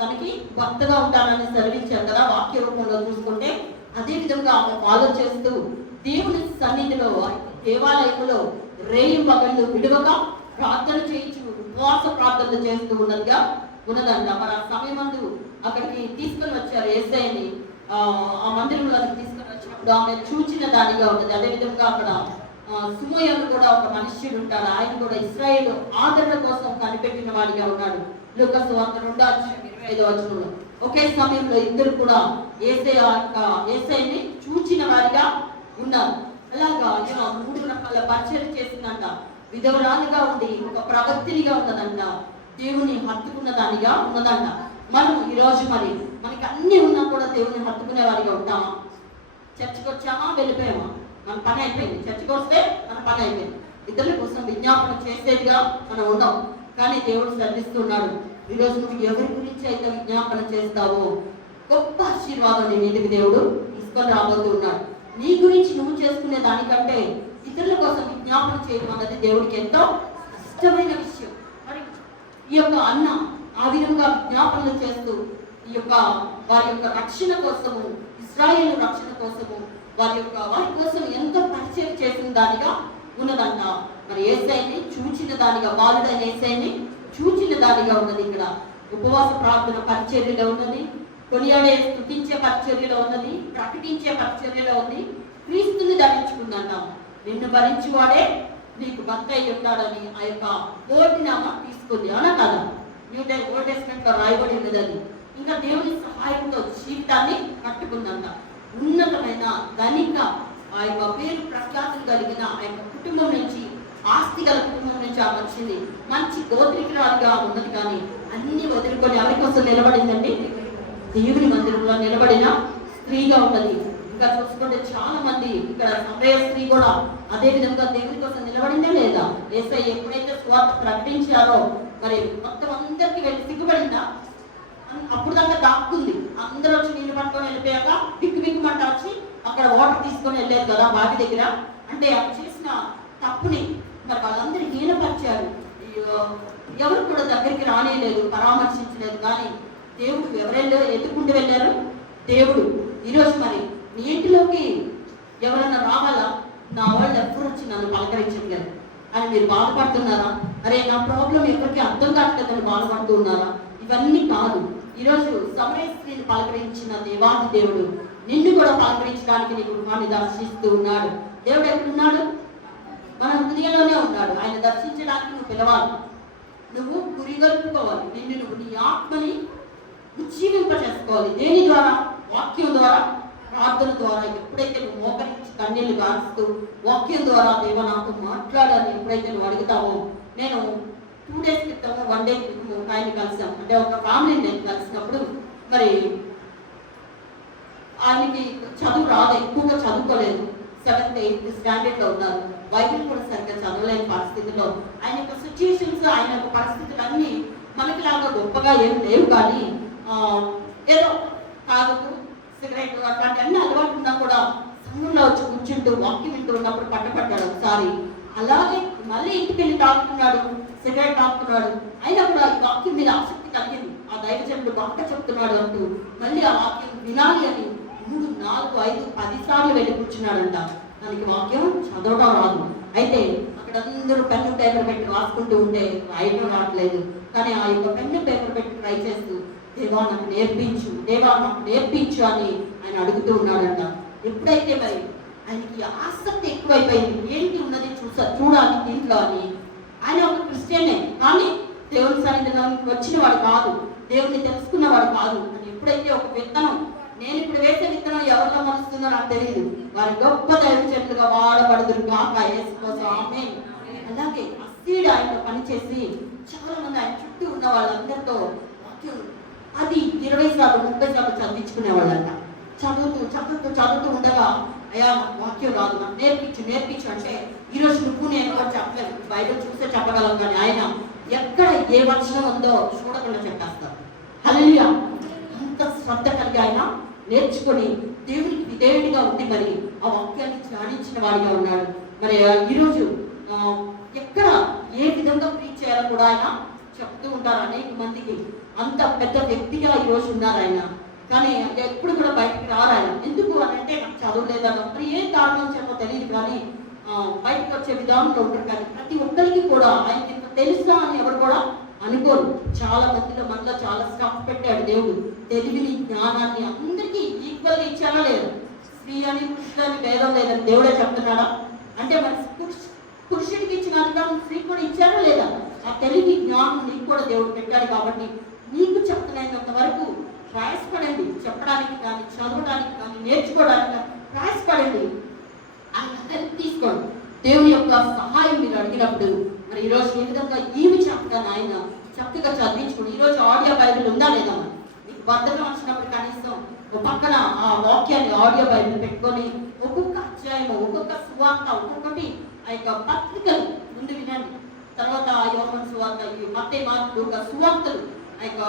తనకి భర్తగా ఉంటానని సెలవించారు కదా వాక్య రూపంలో చూసుకుంటే. అదే విధంగా ఆమె ఫాలో చేస్తూ దేవుని సన్నిధిలో దేవాలయంలో రేయింబగళ్ళు విడువగా ప్రార్థన చేయించు, ఉపవాస ప్రార్థనలు చేస్తూ ఉన్నదంట. మరి ఆ సమయమందు అక్కడికి తీసుకొని వచ్చారు యేసయ్యని, ఆ మందిరంలోకి తీసుకొని వచ్చినప్పుడు ఆమె చూచిన దానిగా ఉన్నది. అదేవిధంగా అక్కడ సుమోయను కూడా ఒక మనుష్యుడు ఉంటాడు, ఆయన కూడా ఇశ్రాయేలు ఆదరణ కోసం కనిపెట్టిన వాడిగా ఉన్నాడు. లూకా సువార్త 2వ అధ్యాయం 25వ వచనంలో ఒకే సమయంలో ఇద్దరు కూడా యేసయ్యని చూచిన వారిగా ఉన్నారు. అలాగా 3 రకాల పరిచయం చేసిందంట. విధవరాలుగా ఉండి ఒక ప్రవక్తినిగా ఉన్నదంట, దేవుని హత్తుకున్న దానిగా ఉన్నదంట. మనం ఈరోజు మరి మనకి అన్ని ఉన్నా కూడా దేవుని హత్తుకునే వారిగా ఉంటామా? చర్చకు వచ్చామా, వెళ్ళిపోయామా? మన పని అయిపోయింది. చర్చికి వస్తే మన పని అయిపోయింది. ఇతరుల కోసం విజ్ఞాపన చేసేదిగా మనం ఉన్నాం. కానీ దేవుడు శ్రద్ధిస్తున్నాడు. ఈరోజు నువ్వు ఎవరి గురించి అయితే విజ్ఞాపన చేస్తావో గొప్ప ఆశీర్వాదం నీ మీదకి దేవుడు తీసుకొని రాబోతున్నాడు. నీ గురించి నువ్వు చేసుకునే దానికంటే ఇతరుల కోసం విజ్ఞాపన చేయడం అన్నది దేవుడికి ఎంతో ఇష్టమైన విషయం. మరి ఈ యొక్క అన్న ఆ విధంగా విజ్ఞాపనలు చేస్తూ ఈ యొక్క వారి యొక్క రక్షణ కోసము, ఇశ్రాయేలు రక్షణ కోసము, వారి కోసం ఎంతో పరిచయం చేసిన దానిగా ఉన్నదంట. మరి యేసయ్యని చూచిన దానిగా, బాలుడైన యేసయ్యని చూచిన దానిగా ఉన్నది. ఇక్కడ ఉపవాస ప్రార్థన పరిచర్యలో ఉన్నది, కొనియాడే స్తుతించే పరిచర్యలో ఉన్నది, ప్రకటించే పరిచర్యలో ఉంది. క్రీస్తుని ధరించుకుందంటాం. నిన్ను భరించువాడే నీకు భర్త అయి ఉంటాడని ఆ యొక్క కోటినామా తీసుకుంది. అవునా కదా? ఓల్డ్ టెస్టమెంట్ లో రాయబడి ఉన్నది అది. ఇంకా దేవుని సహాయంతో జీవితాన్ని కట్టుకుందంట. ఉన్నతమైన ధనిక ఆ యొక్క పేరు ప్రఖ్యాతులు కలిగిన ఆ యొక్క కుటుంబం నుంచి, ఆస్తి గల కుటుంబం నుంచి ఆ వచ్చింది. మంచి గోత్రికురాలుగా ఉన్నది. కానీ అన్ని వదులుకొని ఎవరి కోసం నిలబడిందండి? దేవుని మందిరంలో నిలబడిన స్త్రీగా ఉన్నది. ఇంకా చూసుకుంటే చాలా మంది ఇక్కడ సమరయ స్త్రీ కూడా అదే విధంగా దేవుని కోసం నిలబడిందే లేదా? యేసయ్య ఎప్పుడైతే స్వార్థ ప్రకటించారో మరి మొత్తం అందరికి వెళ్ళి సిగ్గుపడిందా? అప్పుడు దాకా దాక్కుంది. అందరూ వచ్చి నీళ్ళు పట్టుకొని వెళ్ళిపోయాక బిక్కుమంట వచ్చి అక్కడ వాటర్ తీసుకొని వెళ్ళలేదు కదా బావి దగ్గర. అంటే అవి చేసిన తప్పుని మరి వాళ్ళందరూ హీనపరిచారు. ఎవరు కూడా దగ్గరికి రానేలేదు, పరామర్శించలేదు. కానీ దేవుడు ఎవరెళ్ళో ఎత్తుకుంటూ వెళ్ళారు. దేవుడు ఈరోజు మరి నీ ఇంటిలోకి ఎవరన్నా రావాలా? నా వాళ్ళు ఎప్పుడు వచ్చి నన్ను పలకరించట్లేదు అని మీరు బాధపడుతున్నారా? అరే నా ప్రాబ్లం ఎవరికి అర్థం కావట్లేదని బాధపడుతూ ఉన్నారా? ఇవన్నీ కాదు. ఈరోజు సమరయ స్త్రీని పలకరించిన దేవాది దేవుడు నిన్ను కూడా పలకరించడానికి నీ గృహాన్ని దర్శిస్తూ ఉన్నాడు. దేవుడు ఎక్కడున్నాడు? మన హృదయంలోనే ఉన్నాడు. ఆయన దర్శించడానికి నువ్వు పిలవాలి, నువ్వు గురిగొల్పుకోవాలి. నిన్ను నువ్వు నీ ఆత్మని ఉజ్జీవింపచేసుకోవాలి. దేని ద్వారా? వాక్యం ద్వారా, ప్రార్థన ద్వారా. ఎప్పుడైతే నువ్వు మోకరించి కన్నీళ్లు గారుస్తూ వాక్యం ద్వారా దేవ నాతో మాట్లాడాలని ఎప్పుడైతే నువ్వు అడుగుతావో, నేను 2 days క్రితము 1 day క్రితం ఒక ఆయన కలిసాం. అంటే ఒక ఫ్యామిలీని నేను కలిసినప్పుడు మరి ఆయనకి చదువు రాదు, ఎక్కువగా చదువుకోలేదు. 7th 8th స్టాండర్డ్ లో ఉన్నారు. బైబిల్ కూడా సరిగ్గా చదవలేని పరిస్థితుల్లో ఆయన యొక్క సిచ్యుయేషన్స్, ఆయన యొక్క పరిస్థితులు అన్నీ మనకి లాగా గొప్పగా ఏం లేవు. కానీ ఏదో తాగుతూ సిగరెట్ అట్లాంటి అన్ని అలవాటు ఉన్నా కూడా సంఘంలో వచ్చి కూర్చుంటూ వాక్యం వింటూ ఉన్నప్పుడు పట్టపడ్డాడు ఒకసారి. అలాగే మళ్ళీ ఇంటికి వెళ్ళి తాగుతున్నాడు, సిగరెట్ తాగుతున్నాడు. అయినా కూడా ఈ వాక్యం మీద ఆసక్తి కలిగింది. ఆ దైవజనుడు బాగా చెప్తున్నాడు అంటూ మళ్ళీ ఆ వాక్యం వినాలి అని 3, 4, 5, 10 సార్లు వెళ్ళి కూర్చున్నాడంట. దానికి వాక్యం చదవడం రాదు. అయితే అక్కడ అందరూ పెన్ను పేపర్ పెట్టి రాసుకుంటూ ఉంటే రాయడం రావట్లేదు. కానీ ఆ యొక్క పెన్ను పేపర్ పెట్టి ట్రై చేస్తూ దేవా నాకు నేర్పించు, దేవా నాకు నేర్పించు అని ఆయన అడుగుతూ ఉన్నాడంట. ఎప్పుడైతే మరి ఆయనకి ఆసక్తి ఎక్కువైపోయింది, ఏంటి ఉన్నది చూడాలి దీంట్లో అని. ఆయన ఒక క్రిస్టియనే, కానీ దేవుని సన్నిధిలోకి వచ్చిన వాడు కాదు, దేవుని తెలుసుకున్నవాడు కాదు. అని ఎప్పుడైతే ఒక విత్తనం, నేను ఇప్పుడు వేసే విత్తనం ఎవరిలో మలుస్తుందో నాకు తెలియదు, వారి గొప్ప దైవ చెట్లుగా వాడబడుదురు కాక యేసు కోసం. ఆమేన్. అలాగే అసీడ్ ఆయనతో పనిచేసి చాలా మంది ఆయన చుట్టూ ఉన్న వాళ్ళందరితో అది 20 సార్లు 30 సార్లు చదివించుకునేవాళ్ళంట. చదువుతూ ఉండగా అయ్యా వాక్యం రాదు, నాకు నేర్పించు అంటే ఈరోజు నువ్వు నేను చెప్పలేదు, బైబిల్ చూస్తే చెప్పగలం. కానీ ఆయన ఎక్కడ ఏ వచనం ఉందో చూడకుండా చెప్పేస్తారు. హల్లెలూయా. అంత శ్రద్ధ కలిగి ఆయన నేర్చుకొని దేవునికి విధేయుడిగా ఉండి మరి ఆ వాక్యాన్ని ధ్యానించిన వాడిగా ఉన్నాడు. మరి ఈరోజు ఎక్కడ ఏ విధంగా ప్రీచ్ చేయాలో కూడా ఆయన చెప్తూ ఉంటారు అనేక మందికి. అంత పెద్ద వ్యక్తిగా ఈరోజు ఉన్నారు ఆయన. కానీ ఎప్పుడు కూడా బయటికి రారు ఆయన. ఎందుకు అని అంటే నాకు చదవలేదన్న మరి ఏ కారణం చెప్పో తెలియదు. కానీ బయటకు వచ్చే విధానంలో ఉంటారు. కానీ ప్రతి ఒక్కరికి కూడా ఆయనకి ఇంత తెలుసా అని ఎవరు కూడా అనుకోరు. చాలా మందిలో మనలో చాలా స్టాఫ్ పెట్టాడు దేవుడు. తెలివిని, జ్ఞానాన్ని అందరికీ ఈక్వల్గా ఇచ్చారా లేదా? స్త్రీ అని పురుషుడు అని భేదం లేదని దేవుడే చెప్తున్నాడా? అంటే మరి పురుషుడికి ఇచ్చిన అధికారం స్త్రీ కూడా ఇచ్చారా లేదా? ఆ తెలివి, జ్ఞానం నీకు కూడా దేవుడు పెట్టాడు. కాబట్టి నీకు చెప్తున్నంత వరకు ప్రయాసపడండి. చెప్పడానికి కానీ, చదవడానికి కానీ, నేర్చుకోవడానికి ప్రయాసపడండి. ఆయన హెల్ప్ తీసుకోండి. దేవుని యొక్క సహాయం మీరు అడిగినప్పుడు మరి ఈరోజు ఏ విధంగా ఈమె చెప్తాను ఆయన చక్కగా చదివించుకోండి. ఈరోజు ఆడియో బైబిల్ ఉందా లేదా? మీకు బద్దకం వచ్చినప్పుడు కనీసం ఒక పక్కన ఆ వాక్యాన్ని ఆడియో బైబిల్ పెట్టుకొని ఒక్కొక్క అధ్యాయము, ఒక్కొక్క సువార్త, ఒక్కొక్కటి ఆ యొక్క పత్రికలు ముందు వినండి. తర్వాత యోహాను సువార్త, మత్తయి, మార్కు, లూకా సువార్తలు ఆ యొక్క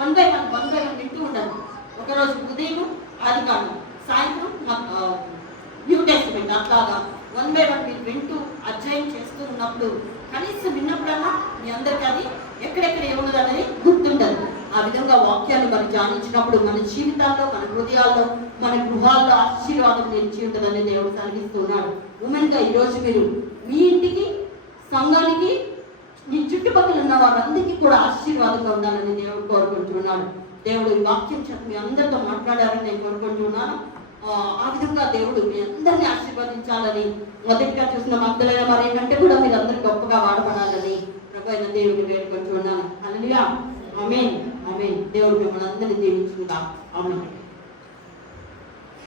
వన్ బై వన్ వింటూ ఉండండి. ఒకరోజు ఉదయం ఆదికాండం, సాయంత్రం న్యూ టెస్టిమెంట్, అట్లాగా వన్ బై వన్ మీరు వింటూ అధ్యయనం చేస్తూ ఉన్నప్పుడు కనీసం విన్నప్పుడన్నా మీ అందరికీ అది ఎక్కడెక్కడ ఏమున్నది అనేది గుర్తుండదు. ఆ విధంగా వాక్యాన్ని మనం ధ్యానించినప్పుడు మన జీవితాల్లో, మన హృదయాల్లో, మన గృహాల్లో ఆశీర్వాదం నిలిచి ఉంటుందని దేవుడు కలిగిస్తున్నాడు. ఉమెన్ గా ఈరోజు మీరు మీ ఇంటికి, సంఘానికి, మీ చుట్టుపక్కల ఉన్న వారందరికీ కూడా ఆశీర్వాదంగా ఉండాలని దేవుడు కోరుకుంటున్నాడు. దేవుడు ఈ వాక్యం చేత మీ అందరితో మాట్లాడాలని నేను కోరుకుంటున్నాను. ఆ విధంగా దేవుడు మీ అందరినీ ఆశీర్వదించాలని, మొదటిగా చూసిన మగ్దలైన మరి కంటే కూడా మీరు అందరూ గొప్పగా వాడబడాలని ప్రభు అయిన దేవుడిని వేడుకుంటున్నాను. హల్లెలూయా. ఆమేన్. ఆమేన్. దేవుడు మిమ్మల్ని అందరినీ దీవించుగా. ఆమేన్.